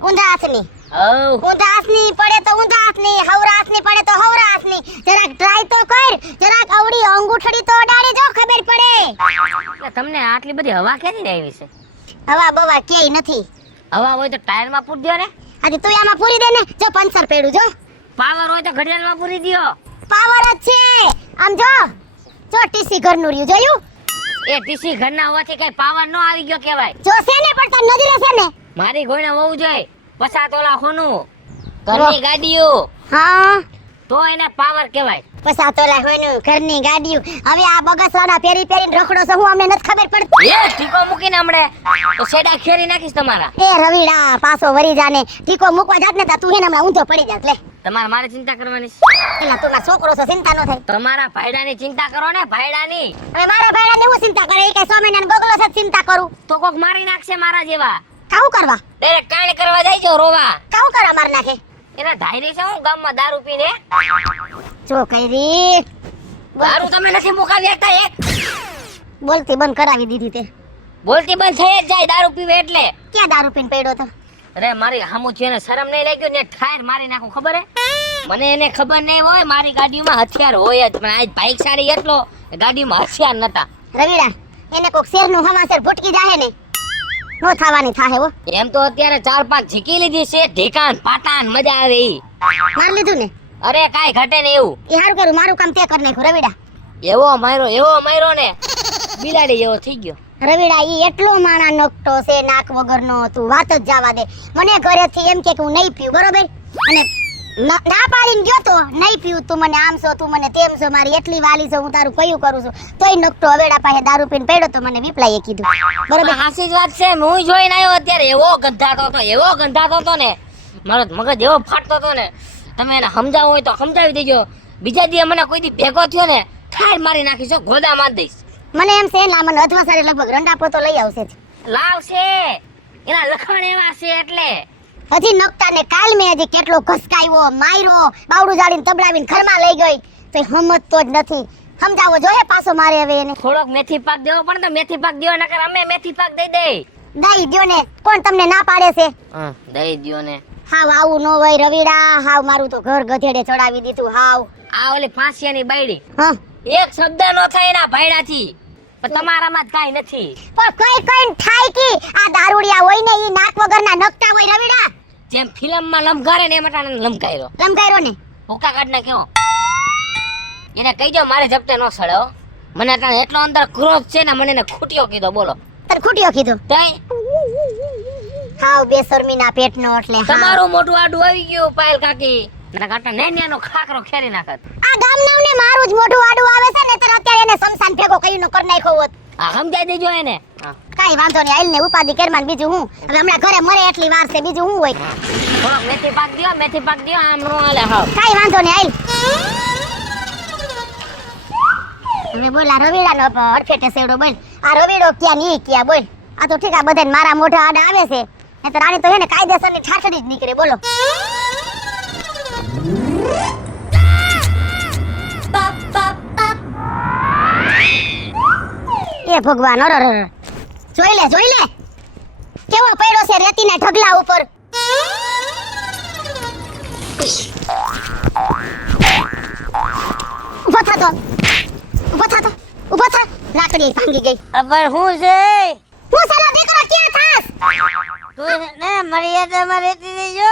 ઊંધા હાથની ઓ ઊંધા હાથની પડે તો ઊંધા હાથની હવરા હાથની પડે તો હવરા હાથની જરાક ટ્રાય તો કર જરાક અવડી અંગૂઠડી તો અડાડી જો ખબર પડે તમને આટલી બધી હવા ક્યાંથી આવી છે હવા બવા ક્યાંય નથી હવા હોય તો ટાયરમાં પૂરજો ને આજે તું આમાં પૂરી દે ને જો પંચર પડ્યું જો પાવર હોય તો ઘડિયાળમાં પૂરી દ્યો પાવર જ છે આમ જો ટીસી ઘરનું રહ્યું જોયું એ ટીસી ઘરના હોવાથી કઈ પાવર ન આવી ગયો કેવાય જો છે ને પણ તાર નજરે છે ને મારી ગોઈને હોવું જોઈએ 50 તોલા સોનું ઘરની ગાડીઓ હા તો એને પાવર કહેવાય. પછા તો લા હોયનું ઘરની ગાડીયું. હવે આ બગસરાના પેરી પેરીને રખડો છો, હું અમને નથી ખબર પડતી. એ ટીકો મૂકીને હમણે તો છેડા ખેરી નાખીશ તમારા. એ રવિડા પાછો વરી જાને ટીકો મૂકવા જાત ને તા તું એને હમણાં ઊંધો પડી જાત. લે તમારે મારે ચિંતા કરવાની. એલા તું મારો છોકરો છો, ચિંતા ન થાય. તમારા ભાઈડાની ચિંતા કરો ને, ભાઈડાની. હવે મારા ભાઈડાને હું ચિંતા કરે? એ કે 100 મહિનાનો ગોગલો છે, ચિંતા કરું. તો કોક મારી નાખશે મારા જેવા. કાવું કરવા? ડાયરેક્ટ કાળ કરવા જાય છો રોવા. કાવું કરવા માર નાખે? એના ધાયરી છે હું ગામમાં દારૂ પીને. જો કઈરી દારૂ તમે નથી મુકાવી શકતા એક. બોલતી બંધ કરાવી દીધી તે. બોલતી બંધ થઈ જ જાય દારૂ પીવે એટલે. ક્યાં દારૂ પીને પડ્યો તો? અરે મારી હામું છે ને શરમ નહીં લાગ્યો ને ઠાર મારી નાખું ખબર હે? મને એને ખબર નહીં હોય મારી ગાડીમાં હથિયાર હોય જ, પણ આજ બાઈક સારી એટલો ગાડીમાં હથિયાર નતા. રવિડા એને કોક શેરનું હવાસર ભૂટકી જાહે ને નો થવાની થાહે હો. એમ તો અત્યારે 4-5 ઝીકી લીધી છે, ઢીકાન પાટાન મજા આવે ઈ. માર લીધું ને અરે કાઈ ઘટે ને એવું. એ હારું કરું, મારું કામ તે કરી નાખ્યું. રવિડા એવો માર્યો ને બિલાડી જેવો થઈ ગયો. રવિડા ઈ એટલો માણા નોકટો છે નાક વગરનો, તું વાત જ જવા દે. મને ઘરેથી એમ કે હું નહીં પીવું, બરોબર? અને ના પાડીને ગયો તો નહીં પીવું, તું મને આમ છો, તું મને તેમ છો, મારી એટલી વાલી છો, હું તારું કયું કરું છું, તોય નકટો હવેડા પાસે દારૂ પીને પડ્યો તો મને વિપલાઈએ કીધું. બરોબર? હાસી જ વાત છે. હું જોઈને આવ્યો અત્યારે એવો ગંધાતો હતો ને મારો મગજ એવો ફાટતો હતો ને. તમે એને સમજાવવું હોય તો સમજાવી દેજો. બીજા દી મને કોઈ દી ભેગો થયો ને ઠાર મારી નાખીશ, ગોદા માર દઈશ. મને એમ છે લા મને અધવા સારે લગભગ રંડાપો તો લઈ આવશે જ. લાવશે, એના લખણ એવા છે એટલે. હજી નકટા ને કાલ મેં હજી કેટલો ઘસકાયો, માર્યો, બાવડું જાડીને તબડાવીને ઘરમાં લઈ ગઈ, તો સમજતો જ નથી. સમજાવો જોઈએ પાછો મારે હવે એને. થોડોક મેથી પાક દેવો પણ તો મેથી પાક દેવો નકર અમે મેથી પાક દઈ દઈ દ્યો ને, કોણ તમને ના પાડે છે? દઈ દ્યો ને. હાવ આવું નો હોય રવિડા, હાવ મારું તો ઘર ગધેડે ચડાવી દીધું. હાવ આ ઓલી ફાંસિયાની બાયડી હા એક શબ્દ નો થાય એના ભાઈડાથી, પણ તમારામાં જ કાઈ નથી. પણ કઈ થાય કી આ દારૂડિયા હોય ને ઈ નાક વગરના નકટા હોય રવિડા. જેમ ફિલ્મમાં લમકારે ને એમ અટાણે લમકાયરો. લમકાયરો ને ભૂકા કાઢ નાખ્યો. એને કહી દો મારે ઝપટે નો સડે હો. મને અટાણે એટલો અંદર ક્રોધ છે ને, મને એને ખૂટ્યો કીધો. બોલો તર ખૂટ્યો કીધું? તઈ હાવ બેશરમીના પેટનો. એટલે હા તમારું મોટું આડું આવી ગયું પાયલ કાકી. મને કાટા નેન્યાનો ખાખરો ખેરી નાખત. આ ગામનાવને મારું જ મોઢું આડું આવે છે ને, તર અત્યારે એને સમસાન ભેગો કઈનો કર નાખ્યો હોત. આ સમજાઈ દેજો એને. કાઈ વાંધો નહીં, આઈલ ને ઉપાધિ કરમાન બીજું હું. હવે હમણાં ઘરે મરે એટલી વાર છે, બીજું હું હોય. થોડોક મેથી પાક દ્યો આમ નો હાલે હાવ. કાઈ વાંધો નહીં, આઈલ. હવે બોલ આ રવિડાનો અડફેટે સેવડો બોલ. આ રવિડો ક્યાં ની ક્યાં બોલ. આ તો ઠીક આ બધાને મારા મોઢા આડા આવે છે, ને તો રાણી તો હે ને કાયદેસરની ઠાઠડી જ નીકળે. બોલો એ ભગવાન, અરર જોઈ લે કેવો પડ્યો છે રેતીના ઢગલા ઉપર. ઉભો થા લાકડી ભાંગી ગઈ. પણ હું છે હું સાલા દીકરો ક્યાં થાસ? તું ને મર્યાદામાં રહેતી દેજો.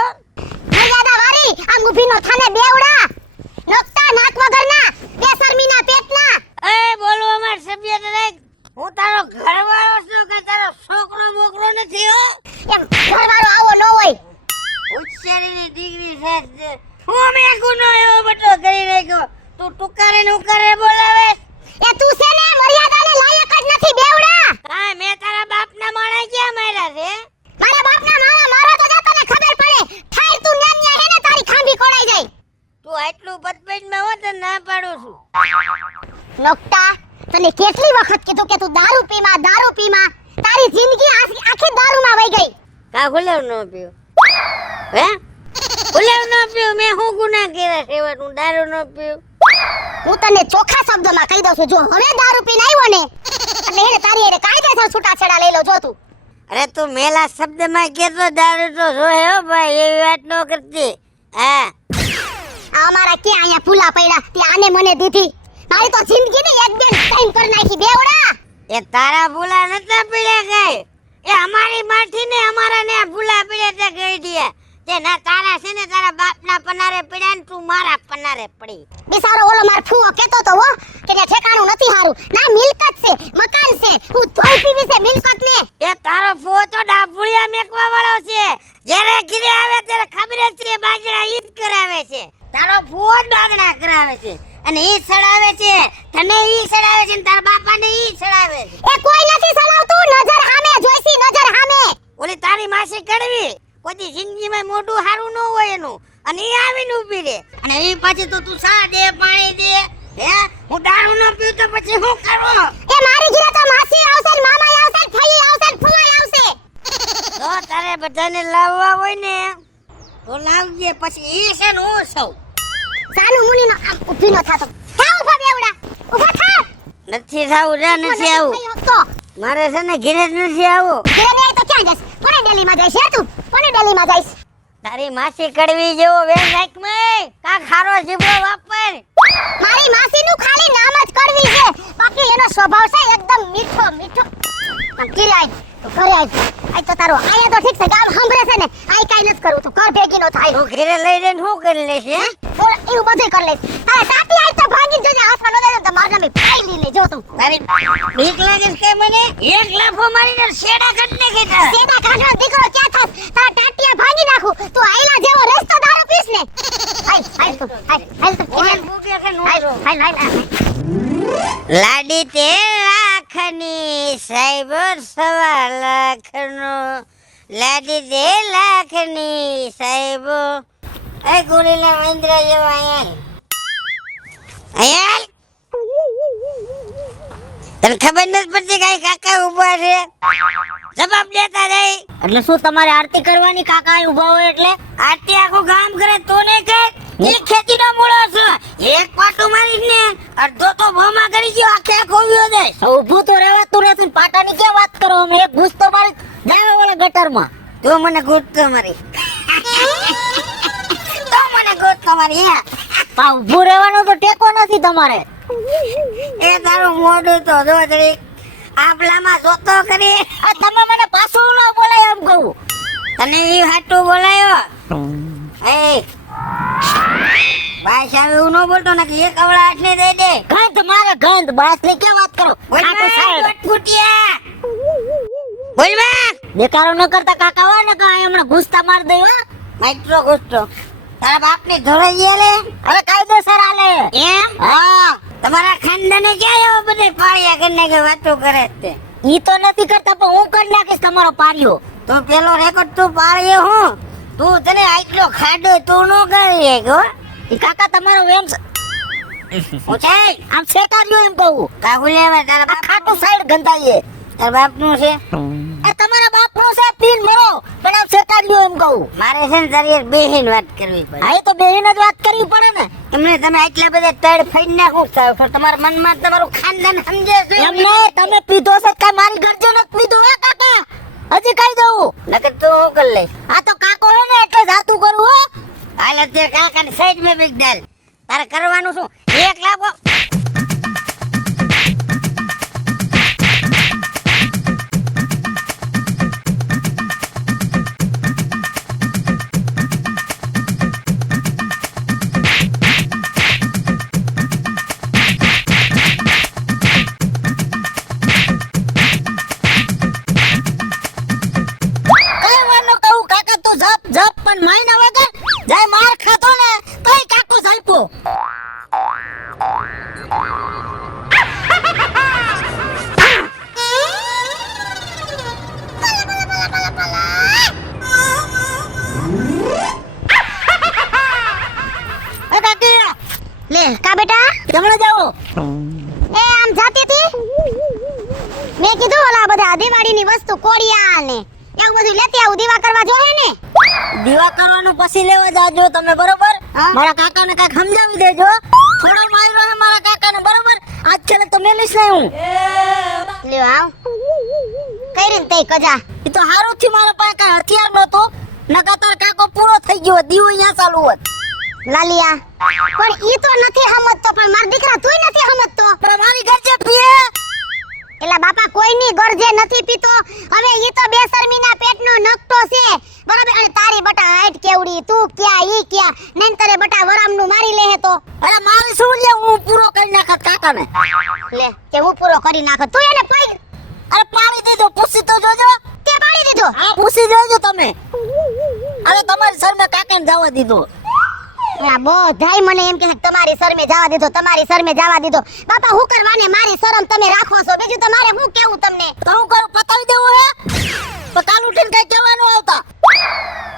મર્યાદા વાળી આ મુભીનો થાને બેવડા નકતા નાક વગરના બેશરમીના પેટના. એ બોલવામાં સભ્યત રાખ. હું તારો ઘરવાળો છું કે તારો છોકરો મોકરો નથી હો. એમ ઘરવાળો આવો ન હોય. ઉચ્ચારીની દીકરી છે. હું મેં ગુનો એવો બટો કરી નાખ્યો. તું ટુકારે ને ઉકારે બોલાવે. એ તું છે ને મર્યાદાને લાયક જ નથી બેવડા. હા મેં તારા બાપના માણા ક્યાં માર્યા છે? મારા બાપના મારા મારો તો જા તને ખબર પડે. ઠાર તું નેન્યા હે ને તારી ખાંભી કોડાઈ જાય. તું આટલું બદપેજમાં હો તો ના પાડું છું. નકટા તને કેટલી વખત કીધું કે તું દારૂ પીમાં. તારી જિંદગી આખી દારૂમાં વહી ગઈ. કા ગુલાબ નો પીયો હે? ગુલાબ નો પીયો. મેં હું ગુનાહ કર્યા છે એવા તું દારૂ નો પીયો? હું તને ચોખ્ખા શબ્દોમાં કહી દઉં છું, જો હવે દારૂ પીને આવ્યો ને એટલે એને તારી એને કાયદેસર છૂટાછેડા લઈ લો. જો તું અરે તું મેલા શબ્દમાં કેતો દારૂ તો જોહે હો ભાઈ, એવી વાત ન કરતી. હા આ અમારા ક્યાં અહીંયા ફૂલા પડ્યા તે આને મને દીધી. મારી તો જિંદગી ને એક બેન ટાઈમ કરી નાખી બેવડા. એ તારા ભૂલા નતા પીડ્યા કઈ, એ અમારી માઠી ને અમારા ને ભૂલા પીડ્યા તે ગઈ દિયા. તે ના તારા છે ને તારા બાપના પનારે પડ્યા ને તું મારા પનારે પડી. બિચારો ઓલો માર ફૂવો કેતો તો હો કે ને ઠેકાણું નથી હારું. ના મિલકત છે, મકાન છે, હું ધોઈ પીવી છે મિલકત ને. એ તારો ફૂવો તો ડાભુળિયા મેકવા વાળો છે. જ્યારે ઘરે આવે ત્યારે ખબર જ છે બાજરા ઈદ કરાવે છે. તારો ફૂવો જ બાજરા ઈ સડાવે છે ને તારા બાપાને ઈ સડાવે છે. એ કોઈ નથી સલાવતું, નજર સામે જોઈસી, નજર સામે. ઓલી તારી માસી કડવી કોઈ જિંદગીમાં મોઢું હારું ન હોય એનું અને ઈ આવીને ઊભી રહે અને ઈ પાછી તો તું સા દે પાણી દે હે હું દારૂ ન પીઉં તો પછી શું કરું? એ મારી ઘરે તો માસી આવશે ને મામા આવશે ને ફઈ આવશે ને ફુવાઈ આવશે. તો તારે બધાને લાવવા હોય ને તો લાવજે પછી ઈ છે ને હું સૌ સાનું મુનીનો આમ ઊભી નો થાતો. થા ઊભા બેવડા, ઊભા થા. નથી થાવું રે નથી આવું તો મારે છે ને ઘરે જ નથી આવું. ઘરે નહીં તો ક્યાં જઈશ? કોને ડેલીમાં જઈશ હે તું? કોને ડેલીમાં જઈશ? તારી માસી કડવી જેવો વેણ રાખ મે કા ખારો જીભો વાપર. મારી માસીનું ખાલી નામ જ કડવી છે, બાકી એનો સ્વભાવ છે એકદમ મીઠો મીઠો. આમ ઘરે આય તો ઘરે આય તો તારો આયા તો ઠીક છે, ગામ સાંભળે છે ને આય કાઈ નથી કરું, તું ઘર ભેગી નો થાય. તું ઘરે લઈ જઈને શું કરી લેશ હે? બોલ એવું બધું કરી લઈશ. તારે ટાટી આય તો ભાગી જજે, હાથમાં નો દે તો માર નામે પાઈ લી લેજો તું. તારી બીક લાગે છે કે મને એક લાફો મારીને શેડા કાઢ નાખે છે. સેડા કાઢો દીકરો ક્યાં થાસ? તારા ટાટિયા ભાગી નાખું. તું આયલા જેવો રસ્તો દારૂ પીસ ને. હાલ તું હાલ તું ઓય ભૂકે છે નો જો. હાલ. લાડી તે લાખની સાહેબ સવા લાખનો લાડી તે લાખની સાહેબ એ ગોરીલા મહેન્દ્ર જેવા અહીંયા તને ખબર નથી પડતી કઈ કાકા ઉભા છે જવાબ દેતા રહી. એટલે શું તમારે આરતી કરવાની કાકા અહીં ઊભા હોય એટલે? આરતી આખું ગામ કરે તો ને કર એક ખેતીનો મૂળો છે એક પાટું મારીશ ને અડધો તો ભોમાં કરી ગયો આખે આખો વ્યો દે. ઊભું તો રહેવાતું નથી ને પાટાની ક્યાં વાત કરો? અમે એક ઘૂસ તો મારી જાવે ઓલા ગટરમાં. તું મને ગોતતો મારી તો મને ગોતતો મારી હે પા ઊભું રહેવાનો તો ટેકો નથી તમારે. એ તારું મોઢું તો જો જરી આપલામાં જોતો કરી. આ તમે મને પાછું ન બોલાય એમ કહું. તને ઈ હાટું બોલાયો એ ભાઈ સાહેબ એવું ન બોલતો ને એક કવડા હાથને દઈ દે. ગંધ મારે ગંધ બાસ ની ક્યાં વાત કરો? બોલ આ તો માં સાહેબ ગોટફૂટિયા બોલ માં બેકારો ન કરતા કાકા હોય ને કાંઈ હમણાં ઘૂસતા માર દે હો. માઇટ્રો ગુસ્તો તારા બાપની ધોળે ગયેલે અરે કાયદેસર આલે એમ હા. તમારા ખાનદાને ક્યાં એવો બધે પાળિયા કરીને કે વાતો કરે છે તે? ઈ તો નથી કરતા પણ હું કરી નાખીશ તમારો પાડ્યો. તો પેલો રેકોર્ડ તું પાળીએ હું તું તને આટલો ખાડો તું નો કરી ગો. ઈ કાકા તમારો વેમ પૂછે આમ સેટાર્યો એમ કહું. કાબુલે હવે તારા આ બાપ ખાટું સાઈડ ગંધાઈએ. તારા બાપ નું છે આ તમારા બાપનો છે પીન મરો પણ આમ સેટાર્યો એમ કહું. મારે છે ને તારી યાર બેહીન વાત કરવી પડે. આ તો બેહીને જ વાત કરવી પડે ને. એમને તમે આટલા બધા તડ ફઈને નાખો છો તો તમારા મનમાં તમારું ખાનદાન સમજે છે એમ નહીં તમે પીધો છે કાઈ મારી ગરજો નથી પીધો હે કાકા. હજી કહી દઉં નકર તું હું કરી લઈશ. આ તો કાકો હે ને એટલે જાતું કરું હો. હાલ અત્યારે કાકાની સાઈડ મેં બીક ડાલ તારે કરવાનું શું એક લાખો કઈ વાનો કહું કાકા તું જપ જપ પણ માયના વગર જાય માર ખાતો ને તોય કાકો સાઈપો. એ કાકી લે કા બેટા જમણે જાઓ. એ આમ જાતી હતી મેં કીધું ઓલા બધા દિવાળીની વસ્તુ કોડિયા ને એવું બધું લેતી આવું દીવા કરવા જોહે ને. દીવા કરવાનું પછી લેવા જાજો તમે બરોબર. હા. મારા કાકાને કઈ સમજાવી દેજો. થોડો માર્યો હે મારા કાકાને બરોબર. આજ છેલ્લે તો મેલીશ નહીં હું. લ્યો આવ કઈ રીત તઈ કજા ઈ તો હારું થી મારા પાસે કઈ હથિયાર નતો નકા તાર કાકો પૂરો થઈ ગયો દીવો અહીંયા ચાલુ હોત. લાલિયા પણ ઈ તો નથી સમજતો પણ માર દીકરા તુંય નથી સમજતો. પણ મારી ઘર જે પીએ એલા બાપા કોઈની ગરજે નથી પીતો. હવે ઈ તો બેશરમીના પેટનો નકટો છે બરાબર. અને તારી બટા હાઈટ કેવડી તું ક્યાં ઈ ક્યાં નંતરે બટા વરામનું મારી લે તો અરે મારી શું લે હું પૂરો કરી નાખત કાકાને. લે કે હું પૂરો કરી નાખ તું એને પૈ અરે પાડી દીધો પૂછી તો જોજો. તે પાડી દીધો. હા પૂછી જોજો તમે. અરે તમારી સરમે કાકાને જવા દીધો. આ બધાય મને એમ કહે છે કે તમારી શરમે જવા દીધો, તમારી શરમે જવા દીધો. બાપા હું કરવાને, મારી શરમ તમે રાખો છો, બીજું તો મારે શું કેવું તમને? તો હું કરું, પતાવી દેવું હે? તો કાલ ઉઠીને કઈ કહેવાનું આવતા?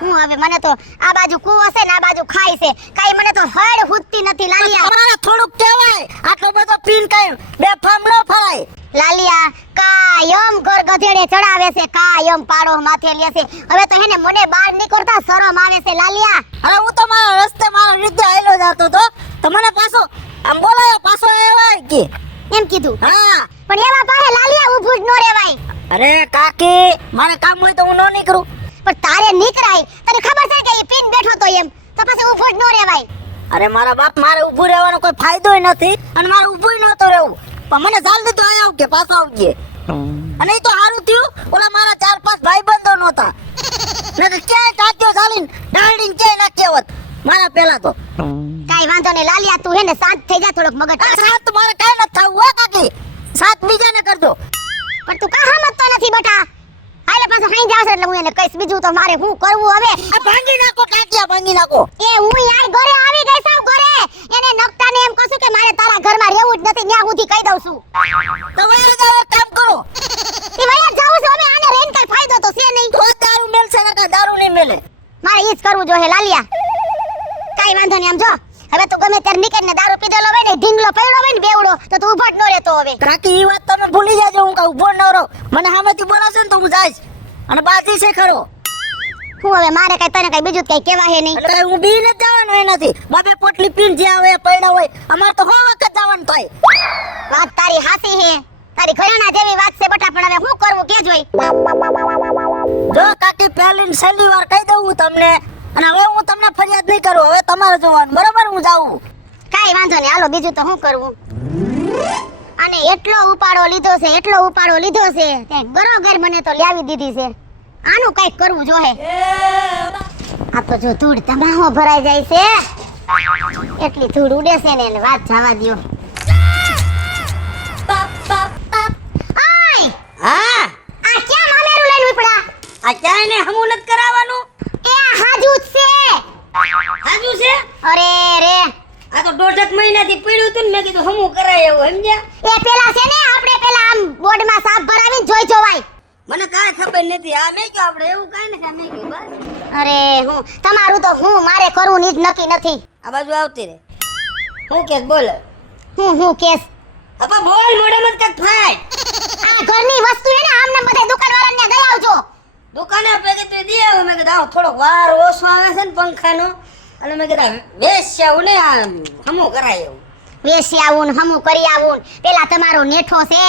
હું હવે મને તો આ બાજુ કૂવો છે ને આ બાજુ ખાઈ છે, કાઈ મને તો હળ હુતતી નથી લાલિયા. તમારે થોડુંક કહેવાય, આટલો બધો પીન કઈ બેફામ ન ફરાય. લાલિયા કાયમ ઘર ગધેડે ચડાવે છે, કાયમ પાડો માથે લે છે. હવે તો હેને મને બહાર નીકળતા શરમ આવે છે લાલિયા. અરે હું તો મારા રસ્તે મારા રીતે આયલો જતો તો મને પાછો આમ બોલાયો, પાછો આવ્યો કે એમ કીધું. હા, પણ એવા પાસે લાલિયા ઊભું જ ન રહેવાય. અરે કાકી, મારે કામ હોય તો હું ન નીકળું. પણ તારે નીકળાય, તને ખબર છે કે ઈ પીન બેઠો તો એમ, તો પછી ઊભું જ ન રહેવાય. અરે મારા બાપ, મારે ઊભું રહેવાનો કોઈ ફાયદો નથી અને મારે ઊભું નહોતો રહેવું, પણ મને જલ્દી તો આવ કે પાછો આવજે. અને ઈ તો સારું થયું, ઓલા મારા 4-5 ભાઈબંધો નહોતા, નકર ક્યાંય કાટ્યો ચાલીને ડાળીને ક્યાંય ના કહેવત મારા પેલા તો. કાઈ વાંધો નહીં લાલિયા, તું હે ને શાંત થઈ જા થોડોક મગજ. આ સાત મારે કાંઈ નથી થવું હો કાકી, સાત બીજાને કરજો. પણ તું કા સમજતો નથી બેટા. હાલે પાછો ખાઈ જાવશે એટલે હું એને કઈશ, બીજું તો મારે શું કરવું હવે? આ ભાંગી નાખો કાકિયા, ભાંગી નાખો. એ હું યાર ઘરે આવી ગઈ સાવ ઘરે. એને નકટાને એમ કહું છું કે મારે તારા ઘરમાં રહેવું જ નથી, ન્યા સુધી કહી દઉં છું. તો વયા જાવ, એક કામ કરો, એ વયા જાઉં છું, હવે આને રહીને કઈ ફાયદો તો છે નહીં. તો દારૂ મેલશે નકર દારૂ નહીં મેલે. મારે ઈ જ કરવું જોઈએ લાલિયા. કાઈ વાંધો નહીં, આમ જો હવે તું ગમે ત્યારે નીકળીને દારૂ પીધેલો હોય ને, ઢીંગલો પડ્યો હોય ને બેવડો, તો તું ઊભો જ ન રહેતો હવે. કાકી ઈ વાત તમે ભૂલી જાજો, હું કહું ઊભો ન રહો. મને સામેથી બોલાવશે ને તો હું જઈશ અને બાજી છે ખરો. હું હવે મારે કઈ તને કઈ બીજું કઈ કહેવાય નહીં. એટલે હું બી ને જવાનું એ નથી, બાપે પોટલી પીન જે આવે પૈડા હોય, અમાર તો 100 વખત જવાનું થાય. વાત તારી હાસી હે, તારી ઘરાણા જેવી વાત છે બટા, પણ હવે શું કરવું કે જોઈ. જો કાકી, પહેલી ને છેલ્લી વાર કહી દઉં હું તમને, અને હવે હું તમને ફરિયાદ નહીં કરું, હવે તમારે જોવાનું, બરાબર? હું જાઉં. કાઈ વાંધો નહીં, હાલો બીજું તો શું કરવું. અને એટલો ઉપાડો લીધો છે, એટલો ઉપાડો લીધો છે કે બરોબર મને તો લાવી દીધી છે. આનું કઈક કરવું જોહે. આ તો જો ધૂળ તમાહો ભરાઈ જાય છે, એટલી ધૂળ ઉડે છે ને, એને વાત જવા દ્યો. ઓય હા, આ ક્યાં મામેરું લઈને ઉપડા? આ ક્યાંય ને હમું નથી કરાવવાનું. એ આ હાજુ જ છે. હાજુ છે? અરે રે, આ તો 1.5 મહિનાથી પડ્યું હતું ને, મેં કીધું હમું કરાય એવું, સમજ્યા? એ પેલા છે ને આપણે પેલા આમ બોર્ડમાં સાફ ભરાવીને જોઈ જોવાય. મને કાંઈ ખબર નથી, આ મેં કીધું આપણે એવું કાંઈ નથી, આ મેં કીધું બસ. અરે હું તમારું તો હું મારે કરવું ની જ નક્કી નથી. આ બાજુ આવતી રે. હું કેસ બોલ. હું કેસ અપા બોલ, મોઢામાં કાંઈક ફાય. આ ઘરની વસ્તુ હે ને, આમને બધે દુકાનવાળાને દઈ આવજો. દુકાને પેકે તું દે આવે, મેં કીધું આવો થોડોક વાર ઓછો આવે છે ને પંખાનો, અને મેં કીધું વેશ્યાવું ને આ હમું કરાય એવું. વેસી આવું ને હમું કરી આવું ને, પેલા તમારો નેઠો છે.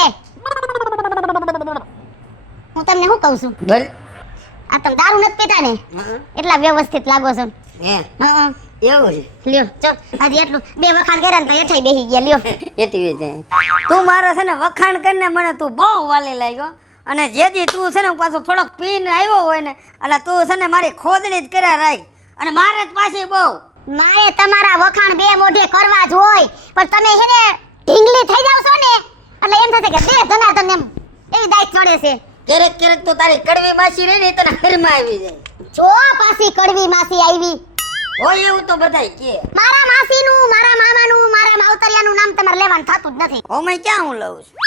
હું તમને શું કહું છું, બોલ. આ તમે દારૂ નથી પીતા ને, એટલા વ્યવસ્થિત લાગો છો. હે, હા એવું છે. લ્યો ચો, આજે એટલું 2 વખાણ કર્યા ને તો એઠાઈ બેહી ગયા. લ્યો એતી છે. તું મારા છે ને વખાણ કરીને મને તું બહુ વાલી લાગ્યો, અને જેથી તું છે ને પાછો થોડોક પીને આવ્યો હોય ને, એટલે તું છે ને મારી ખોદણી જ કર્યા રાખ, અને મારે જ પાછી બહુ. મારે તમારા વખાણ 2 મોઢે કરવા જ હોય, પણ તમે હે ને ઢીંગલી થઈ જાવ છો ને, એટલે એમ થશે કે બે ધના તને એમ એવી દાઈ ચડે છે. ક્યારેક ક્યારેક તો તારી કડવી માસી રહી ને એ તને ઘરમાં આવી જાય. જો પાછી કડવી માસી આવી. હોય એવું તો બધાય કે. મારા માસીનું, મારા મામાનું, મારા માવતરિયાનું નામ તમારે લેવાનું થતું જ નથી. ઓમે ક્યાં હું લઉં છું,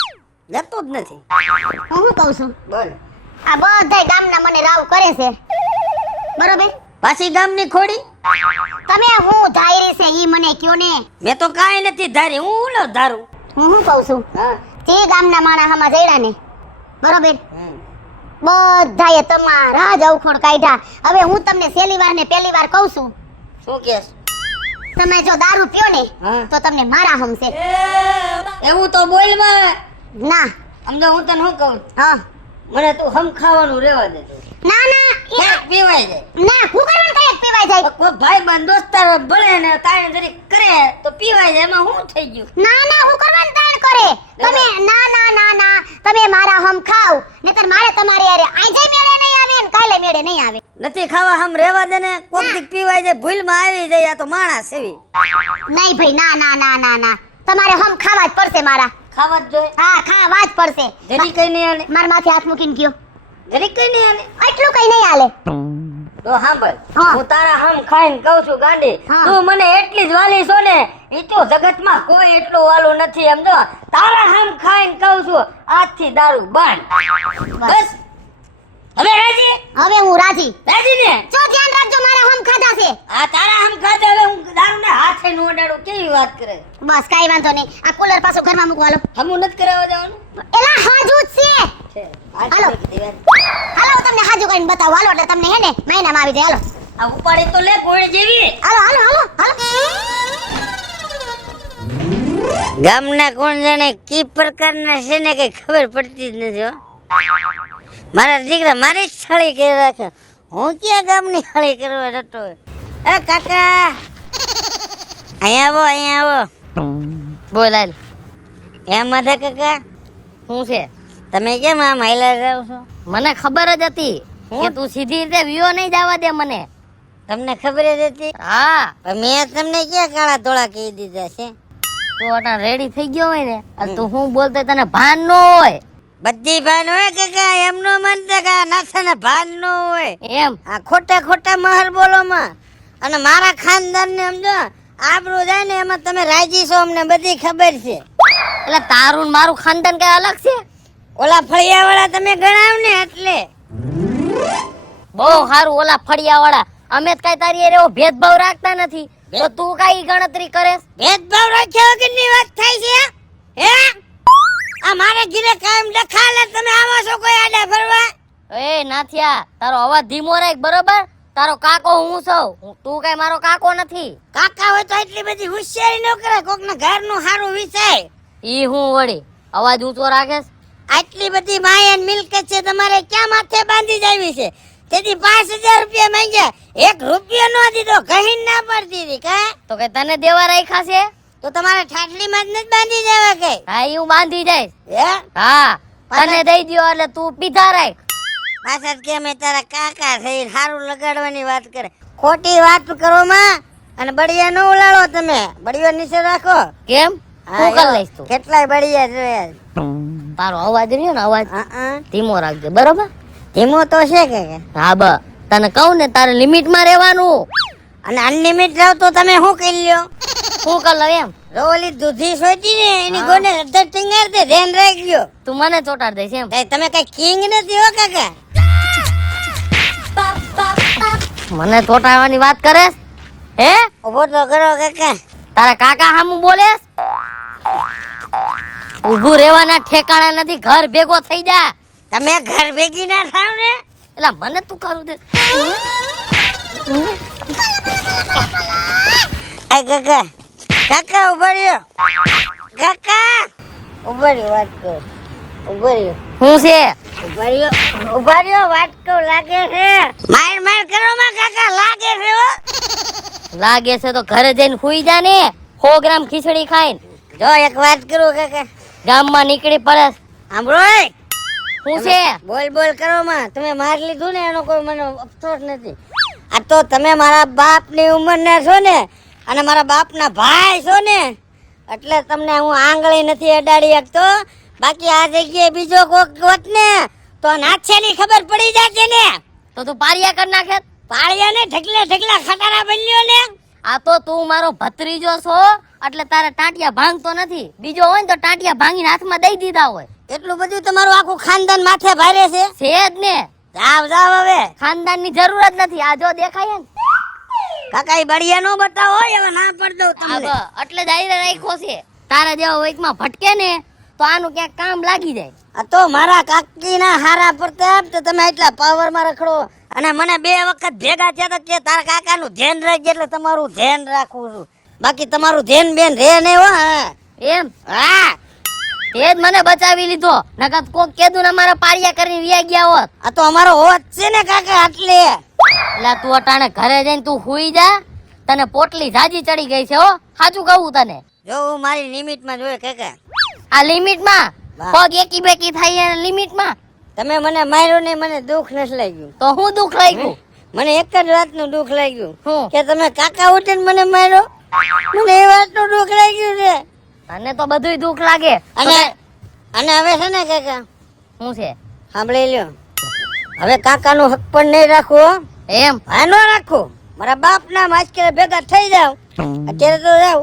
લેતો જ નથી. હું શું કહું છું, બોલ. આ બધાય ગામના મને રાવ કરે છે, બરોબર? પાછી ગામની ખોડી. તમે હું ધાયરી છે ઈ મને કયો ને. મેં તો કાંઈ નથી ધારી, હું ઉલો ધારું. હું શું કહું છું, હા. જે ગામના માણા હમા જઈડા ને, બરોબર, બધાએ તમારા જ અવખોડ કાઢ્યા. હવે હું તમને છેલ્લી વાર ને પહેલી વાર કહું છું, શું કેસ? તમે જો દારૂ પીઓ ને હા. તો તમને મારા હમશે. એવું તો બોલ માં. ના સમજો હું તને શું કહું, હા મને તું હમ ખાવાનું રહેવા દે તું. ના ના ક્યાંક પીવાય જાય. ના હું કરવાનું કઈ પીવાય જાય. કોઈ ભાઈ બંધ દોસ્તાર ભળે ને તાણે જરીક કરે તો પીવાય જાય, એમાં શું થઈ ગયું? ના ના હું કરવાનું તાણ કરે. તમે ના ના ના ના તમે મારા હમ ખાવ, નહીતર મારે તમારી હારે આજે મેળે નહીં આવે ને કાલે મેળે નહીં આવે. નથી ખાવા હમ રહેવા દે ને, કોક દીક પીવાય જાય, ભૂલમાં આવી જાય, આ તો માણસ એવી. નહીં ભાઈ, ના ના ના ના ના તમારે હમ ખાવા જ પડશે મારા. ખાવા જ જોઈએ. હા ખાવા જ પડશે. જરી કઈ નહીં હાલે, મારા માથે હાથ મૂકીને કયો, જરી કઈ નહીં હાલે. એટલું કઈ નહીં હાલે. તો સાંભળ હા. હું તારા હમ ખાઈને કહું છું ગાંડી હા. તું મને એટલી જ વાલી છો ને ઈ તો જગતમાં કોઈ એટલું વાલું નથી એમ જો તારા હમ ખાઈને કહું છું આજથી દારૂ બંધ બસ હવે રાજી હવે હું રાજી. રાજી ને જો ધ્યાન રાખજો, મારા હમ ખાધા છે. આ તારા હમ ખાતે હવે હું દારૂ ને હાથે નો અડાડું કેવી વાત કરે બસ કાઈ વાંધો નહીં. આ કુલર પાછું ઘરમાં મૂકવા લો. હમું નથી કરાવવા જવાનું એલા હાજુ જ છે. છે આ હાલો. બધી વાત. હાલો હું તમને હાજુ કરીને બતાવું. હાલો એટલે તમને હે ને મહિનામાં આવી જાય. આ હાલો ઉપાડી તો લે કોણ જેવી હાલો હાલો હાલો હાલો. ગામના કોણ જાણે કી પ્રકારના છે ને કઈ ખબર પડતી જ નથી હો મારા દીકરા મારી જ થાળી કરી રાખે હું ક્યાં ગામની થાળી કરવા જતો હોય એ કાકા અહીંયા આવો બોલ હાલ એમ માથા કાકા શું છે? તમે કેમ આમ હાઈલા જાવ છો મને ખબર જ હતી કે તું સીધી રીતે વિયો નહીં જવા દે મને. તમને ખબર જ હતી હા, પણ મેં તમને ક્યાં કાળા ધોળા કહી દીધા છે તું અટા રેડી થઈ ગયો હોય ને અને તું હું બોલતો તને ભાન ન હોય બધી ભાન હોય કાકા એમ નો માનતા કે નાથાને ભાન ન હોય એમ. આ ખોટા ખોટા મહર બોલો માં અને મારા ખાનદાન ને સમજો આબરૂ જાય ને એમાં તમે રાજી છો અમને બધી ખબર છે એટલે તારું ને મારું ખાનદાન કઈ અલગ છે? ઓલા ફળિયા વાળા તમે ગણાવ ને એટલે બહુ સારું. ઓલા ફળિયા વાળા અમે જ કઈ તારી હારે એવો ભેદભાવ રાખતા નથી, તો તું કઈ ગણતરી કરેસ? ભેદભાવ રાખ્યા વગરની વાત થાય છે હે આ મારે ઘરે કાયમ ડખાલે તમે આવો છો કોઈ આડા ફરવા એ નાથિયા, તારો અવાજ ધીમો રાખ બરોબર. તારો કાકો હું છું, તું કઈ મારો કાકો નથી. કાકા હોય તો એટલી બધી હોશિયારી ન કરે કોકના ઘરનું સારું વિચાર ઈ હું વળી અવાજ ઊંચો રાખેસ? આટલી બધી માયન મિલકત છે તમારે ક્યાં માથે બાંધી જાવી છે તેથી 5000 રૂપિયા માંગ્યા 1 રૂપિયો નો દીધો કહીને ના પડતી હતી કા તો કે તને દેવા રાખ્યા છે? તો તમારે ઠાઠલીમાં જ નથી બાંધી જવા કઈ હા, ઈ હું બાંધી જઈશ. હે હા, તને દઈ દ્યો એટલે તું પીધા રાખ. પાછા જ કે અમે તારા કાકા થઈ સારું લગાડવાની વાત કરે ખોટી વાત કરો માં અને બળિયા ન ઉલાળો તમે બળિયો નીચે રાખો કેમ? શું કર લઈશ તું? કેટલાય બળિયા જોયા તારો અવાજ રહ્યો ને, અવાજ ધીમો રાખજે બરોબર. ધીમો તો છે કે હા બ તને કહું ને તારે લિમિટ માં રહેવાનું. અને અનલિમિટ રાવ તો તમે શું કરી લ્યો શું કર લો એમ? રોલી દૂધી સોચી ને એની ગોને અધર ટીંગાર દે ધ્યાન રાખજો તું મને ચોટાડ દઈશ એમ? તમે કઈ કિંગ નથી હો કાકા મને ચોટાડવાની વાત કરે હે? ઉભો તો કરો કાકા તારા કાકા હામું બોલેસ? ઊભું રહેવાના ઠેકાણા નથી, ઘર ભેગો થઈ જા. તમે ઘર ભેગી ના થાવ ને એટલે મને તું કરું દે. આ કાકા કાકા ઉભો રહ્યો કાકા ઉભો રહ્યો વાત કર ઉભો રહ્યો શું છે? ઉભા રહ્યો વાત કહું લાગે છે માર માર કરો માં કાકા લાગે છે હો લાગે છે તો ઘરે જઈને સુઈ જા ને 100 ગ્રામ ખીચડી ખાઈને. જો એક વાત કરું કાકા ગામમાં નીકળી પડે. સાંભળો શું છે? બોલ બોલ કરો માં તમે માર લીધું ને એનો કોઈ મને અફસોસ નથી આ તો તમે મારા બાપ ની ઉંમર ના છો ને અને મારા બાપ ના ભાઈ છો ને એટલે તમને હું આંગળી નથી અડાડી શકતો બાકી આ જગ્યાએ બીજો કોક હોત ને તો નાથેની ખબર પડી જાતે ને તો તું પારિયા કર નાખે. પાળિયા ને ઢગલા ખટારા બન્યો ને આ તો તું મારો ભત્રીજો છો એટલે તારે ટાંટિયા ભાંગતો નથી. બીજો હોય ને તો ટાંટિયા ભાંગીને હાથમાં દઈ દીધા હોય. એટલું બધું તમારું આખું ખાનદાન માથે ભારે છે છે જ ને. જાવ જાવ હવે ખાનદાન ની જરૂર જ નથી. આ જો દેખાય ને કાકા ઈ બળિયા નો બતાવો એવા ના પડ દઉં તમને એટલે જ આયરે રાખ્યો છે. તારા જેવા વૈકમાં ભટકે ને તો આનું ક્યાંક કામ લાગી જાય. આ તો મારા કાકી ના હારા પ્રતાપ તો તમે એટલા પાવર માં રખડો અને મને 2 વખત ભેગા થયા તો કે તારા કાકા નું ધ્યાન રાખજે એટલે તમારું ધ્યાન રાખું છું બાકી તમારું ધ્યાન બેન રે નહીં હો એમ હા તે જ મને બચાવી લીધો, નકર કોક કેદું ને અમારા પારિયા કરીને વ્યા ગયા હોત. આ તો અમારો હોત છે ને કાકા એટલે એટલે તું અટાણે ઘરે જઈને તું હુઈ જા. તને પોટલી જાજી ચડી ગઈ છે હો, સાચું કહું તને. જો હું મારી લિમિટ માં જોયે કાકા આ લિમિટ માં પગ એકી બેકી થાય એને લિમિટ માં. તમે મને માર્યો ને મને દુઃખ નથી લાગ્યું તો હું દુઃખ લાગ્યું? મને એક જ વાત નું દુઃખ લાગ્યું શું? કે તમે કાકા ઉઠીને મને માર્યો મને એ વાત નું દુઃખ લાગ્યું છે તને તો બધુંય દુઃખ લાગે. અને હવે છે ને કાકા શું છે? સાંભળી લ્યો હવે કાકા નું હક પણ નહીં રાખવું હો. એમ હા નો રાખું. મારા બાપ ના આજકાલ ભેગા થઈ જાવ, અત્યારે તો જાવ,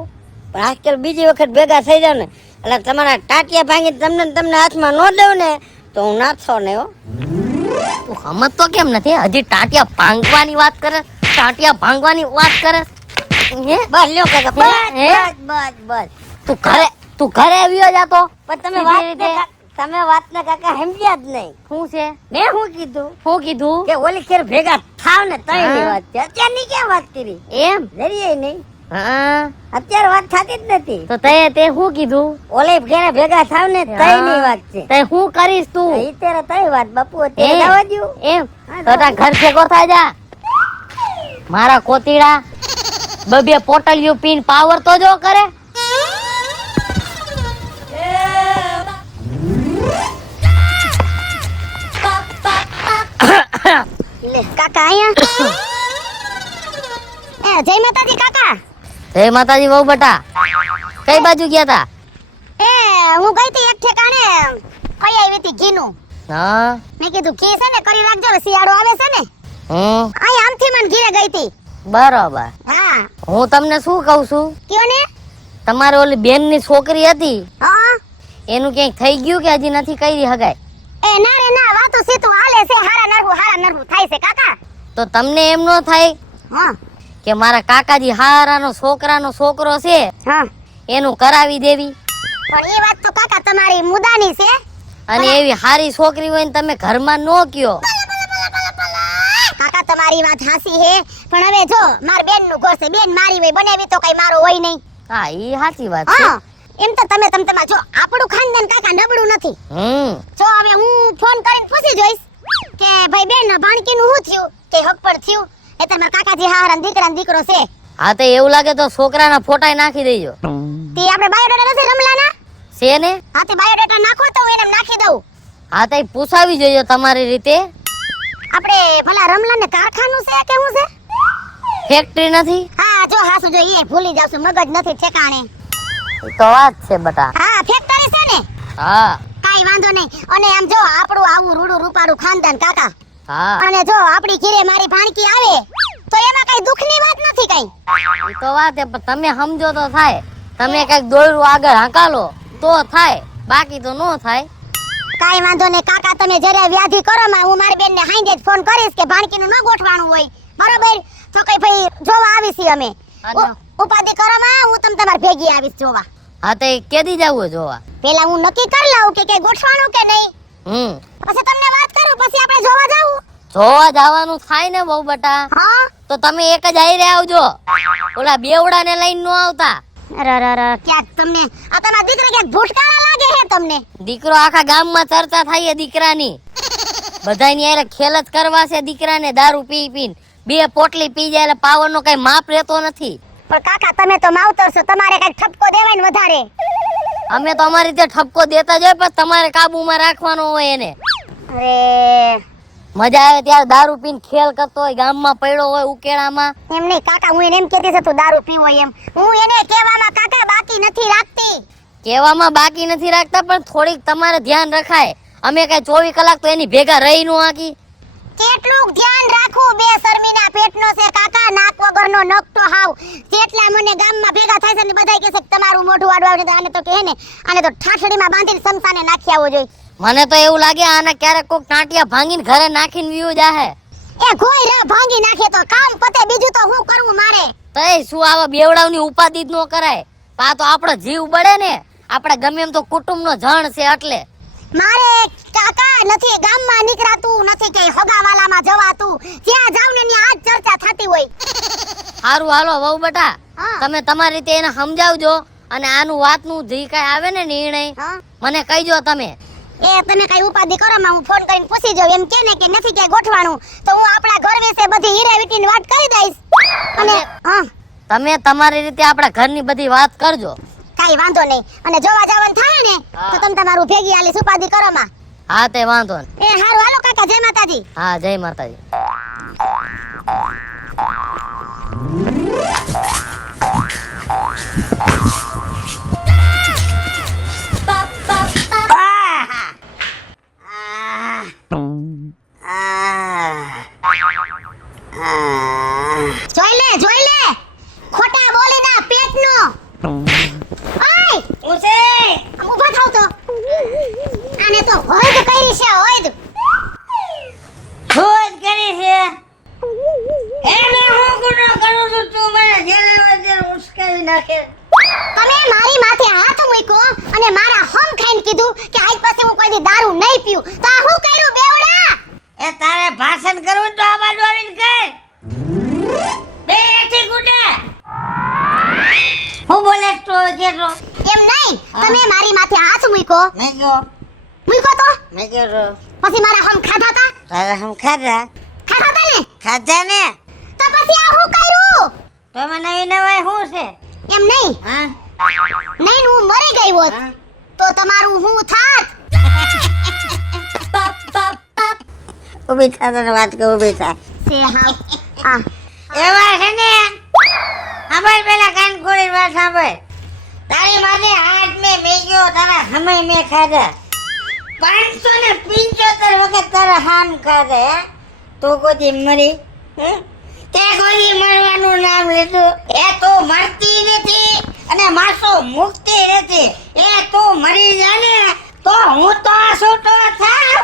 પણ આજકાલ બીજી વખત ભેગા થઈ જાવ ને એટલે તમારા ટાટિયા ભાંગી તમને ને તમને હાથમાં ન દઉં ને તો હું નાથો ને હો. તું સમજતો કેમ નથી? હજી ટાટિયા ભાંગવાની વાત કરે, ટાટિયા ભાંગવાની વાત કરે. હે? બસ લ્યો કાકા, બસ હે? બસ બસ બસ. તું ઘરે આવ્યો જાતો પણ તમે સીધી વાત રીતે. તમે વાત ને કાકા સમજ્યા જ નહીં. શું છે? મેં શું કીધું શું કીધું? કે ઓલી ખેર ભેગા થાવ ને તઈની હા. વાત છે. અત્યારની ક્યાં વાત કરી? એમ? જરીએ નહીં. હા, અત્યારે વાત થતી જ નથી. તો તે શું કીધું? ઓલે ઘેરે ભેગા થાવ ને તઈની વાત છે. તે શું કરીશ તું? અત્યારે તઈ વાત બાપુ, અત્યારે એ? જવા દ્યો. એમ તો તાર ઘર ભેગો થાય જા. મારા કોતીડા બબે પોટલિયું પીન પાવર તો જો કરે. લે કાકા અહીંયા જય માતાજી કાકા. જય માતાજી વહુ બટા. કઈ બાજુ ગયા તા? હું ગઈ હતી એક ઠેકાણે, કઈ આવી હતી ઘીનું. હા. મેં કીધું ઘી છે ને કરી રાખજો, હવે શિયાળો આવે છે ને. અહીંયા આમથી મને ઘીરે ગઈ હતી. બરોબર. હા હું તમને શું કહું છું, કયો ને. તમારી ઓલી બેન ની છોકરી હતી હા એનું ક્યાંક થઈ ગયું કે હજી નથી કરી હગાય? ના રે ના, વાતો સીતું હાલે છે, હારા નરવું થાય છે કાકા. તો તમને એમ ન થાય હા કે મારા કાકાજી હારાનો છોકરાનો છોકરો છે હા એનું કરાવી દેવી? પણ એ વાત તો કાકા તમારી મુદાની છે. અને એવી હારી છોકરી હોય ને તમે ઘરમાં નો કયો. કાકા તમારી વાત હાસી હે, પણ હવે જો માર બેન નું ઘર છે, બેન મારી હોય, બનાવી તો કઈ મારો હોય નહીં. હા ઈ સાચી વાત છે. હા એમ તો તમે તમાર જો આપણું ખાનદાન કાકા નબળું નથી. જો હવે હું ફોન કરીને પૂછી જોઈશ કે ભાઈ બેન ભાણકી નું શું થયું, કે હક પર થયું, એ તમારા કાકાજી હારા દીકરાનો દીકરો છે. હા તો એવું લાગે તો છોકરાના ફોટા નાખી દેજો. તે આપણે બાયોડેટા નથી રમલાના? છે ને? હા તે બાયોડેટા નાખો તો હું એને નાખી દઉં. હા તો ઈ પૂછાવી જોજો તમારી રીતે. આપણે ભલા રમલાને કારખાનું છે કે શું છે? ફેક્ટરી નથી? હા જો હાસુ જો એ ભૂલી જાવ છું, મગજ નથી ઠેકાણે. ઈ તો વાત છે બટા. હા ફેક્ટરી છે ને, હા કાઈ વાંધો નહીં. અને આમ જો આપણું આવું રૂડું રૂપારું ખાનદાન કાકા, હા અને જો આપણી ઘીરે મારી ભાણકી આવે તો એમાં કઈ દુઃખની વાત નથી કઈ. ઈ તો વાત છે, પણ તમે સમજો તો થાય. તમે કઈક દોયરું આગળ હાંકાલો તો થાય, બાકી તો નો થાય. કાઈ વાંધો નહીં કાકા, તમે જ્યારે વ્યાધિ કરો માં હું મારી બેનને હાંજે જ ફોન કરીશ કે ભાણકીનું ન ગોઠવાનું હોય, બરોબર? તો કઈ ભાઈ જોવા આવીશી અમે. ઉપાધિ કરો માં, હું તમાર ભેગી આવીશ જોવા. હા તો કેદી જાવું જોવા? પેલા હું નક્કી કરી લઉં કે કઈ ગોઠવાનું કે નહીં, પછી તમને વાત કરું, પછી આપણે જોવા જાવું. જોવા જવાનું થાય ને બહુ બટા, હા તો તમે એક જ આયરે આવજો, ઓલા બેવડાને લઈને નો આવતા. અરે ક્યાંક તમને આ તમારા દીકરા ક્યાંક ભૂટકારા લાગે હે તમને. દીકરો આખા ગામમાં ચર્ચા થાય છે દીકરાની. બધાની યારે ખેલ જ કરવા છે દીકરાને, દારૂ પી પીને 2 પોટલી પી જાય એટલે પાવરનો કઈ માપ રહેતો નથી. પણ કાકા તમે તો માવતર છો, તમારે કઈ ઠપકો દેવાય ને વધારે. અમે તો અમારી રીતે ઠપકો દેતા જ હોય, પણ તમારે કાબુમાં રાખવાનો હોય એને. અરે મજા આવે ત્યારે દારૂ પીને ખેલ કરતો હોય, ગામમાં પડ્યો હોય ઉકેડામાં. એમ નહીં કાકા, હું એને એમ કહેતી છે તું દારૂ પીવો એમ. હું એને કહેવામાં કાકા બાકી નથી રાખતી. કહેવામાં બાકી નથી રાખતા, પણ થોડીક તમારે ધ્યાન રખાય. અમે કઈ 24 કલાક તો એની ભેગા રહી નો આકી. કેટલું ધ્યાન રાખું, બે શર્મીના પેટનો છે કાકા, નાક વગરનો નકટો હાવ. જેટલા મને ગામમાં ભેગા થાય છે ને બધાય કહે છે કે તમારું મોઢું વાડવા આવે, આને તો કહે ને આને તો ઠાઠડીમાં બાંધીને સમસાને નાખી આવવો જોઈએ. મને તો એવું લાગે આને ક્યારેક કોક ટાંટિયા ભાંગીને ઘરે નાખીને વ્યુ જાહે. એ કોઈ રા ભાંગી નાખે તો કામ પતે, બીજું તો હું કરવું મારે. તઈ શું આવા બેવડાવની ઉપાધિ જ નો કરાય? આ તો આપણો જીવ બળે ને, આપણે ગમે એમ તો કુટુંબનો જણ છે એટલે. મારે કાકા નથી ગામમાં નીકળાતું, નથી કે હગાવાલામાં જવાતું, જ્યાં જાવ ને ત્યાં આજ ચર્ચા થતી હોય. સારું હાલો વહુ બટા, હા. તમે તમારી રીતે એને સમજાવજો, અને આનું વાતનું જે કઈ આવે ને નિર્ણય હા મને કહીજો તમે. એ તમે કઈ ઉપાધિ કરો માં હું ફોન કરીને પૂછી જોઉં, એમ કે ને કે નથી કે ગોઠવાનું તો હું આપણા ઘર વિશે બધી હીરાવીટીની વાત કરી દઈશ. અને હા તમે તમારી રીતે આપણા ઘરની બધી વાત કરજો. કાઈ વાંધો નહીં. અને જોવા જવાનું થાય ને તો તમે તમારું ભેગી આલી ઉપાધિ કરો માં. હા તે વાંધો નહીં. એ હારું હાલો કાકા, જય માતાજી. હા જય માતાજી. નાખે. તમે મારી માથે હાથ મૂક્યો અને મારા હમ ખાઈને કીધું કે આજ પછી હું કોઈ દી દારૂ નહીં પીઉં. તો આ હું કર્યું બેવડા? એ તારે ભાષણ કરવું તો આ બાજુ આવીને કર. બે એથી ગુડે. હું બોલે તો કેતો. એમ નહીં, તમે મારી માથે હાથ મૂક્યો મેં કયો તો મેં કયો પછી મારા હમ ખાધા તા તારે હમ ખાધા ને ખાધા ને તો પછી આ હું કર્યું? તો મને નવી નવાઈ શું છે? એમ નહીં, હા નહીં હું મરી ગઈ હોત હા? તો તમારું હું થાત? ઊભી થા તને વાત કહું ઊભી થા. સે હા આ એવા છે ને સાંભળ પેલા કાન ખોલી વાત સાંભળ. તારી માથે હાથ મેં ગયો તારા સમય મેં ખાધા 575 વખત તારા હામ ખાધા હે? તો કોઈ મરી હે? તે કોઈ મરવાનું નામ લીધું એ તો મરતી નથી અને માસો મુક્તિ નથી. એ તો મરી જાને તો હું તો છૂટો થાવ.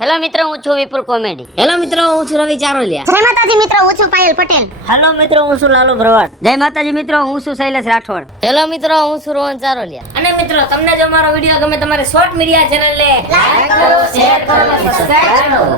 હેલો મિત્રો, હું છું વિપુલ કોમેડી. હેલો મિત્રો, હું છું રવિ ચારોલિયા. જય માતાજી મિત્રો, હું છું પાયલ પટેલ. હેલો મિત્રો, હું છું લાલુ ભરવાડ. જય માતાજી મિત્રો, હું છું શૈલેષ રાઠોડ. હેલો મિત્રો, હું છું રોહન ચારોલિયા. અને મિત્રો, તમને જો મારો વિડિયો ગમે તમારે શોર્ટ મીડિયા ચેનલ ને લાઈક કરો, શેર કરો, સબસ્ક્રાઇબ કરો.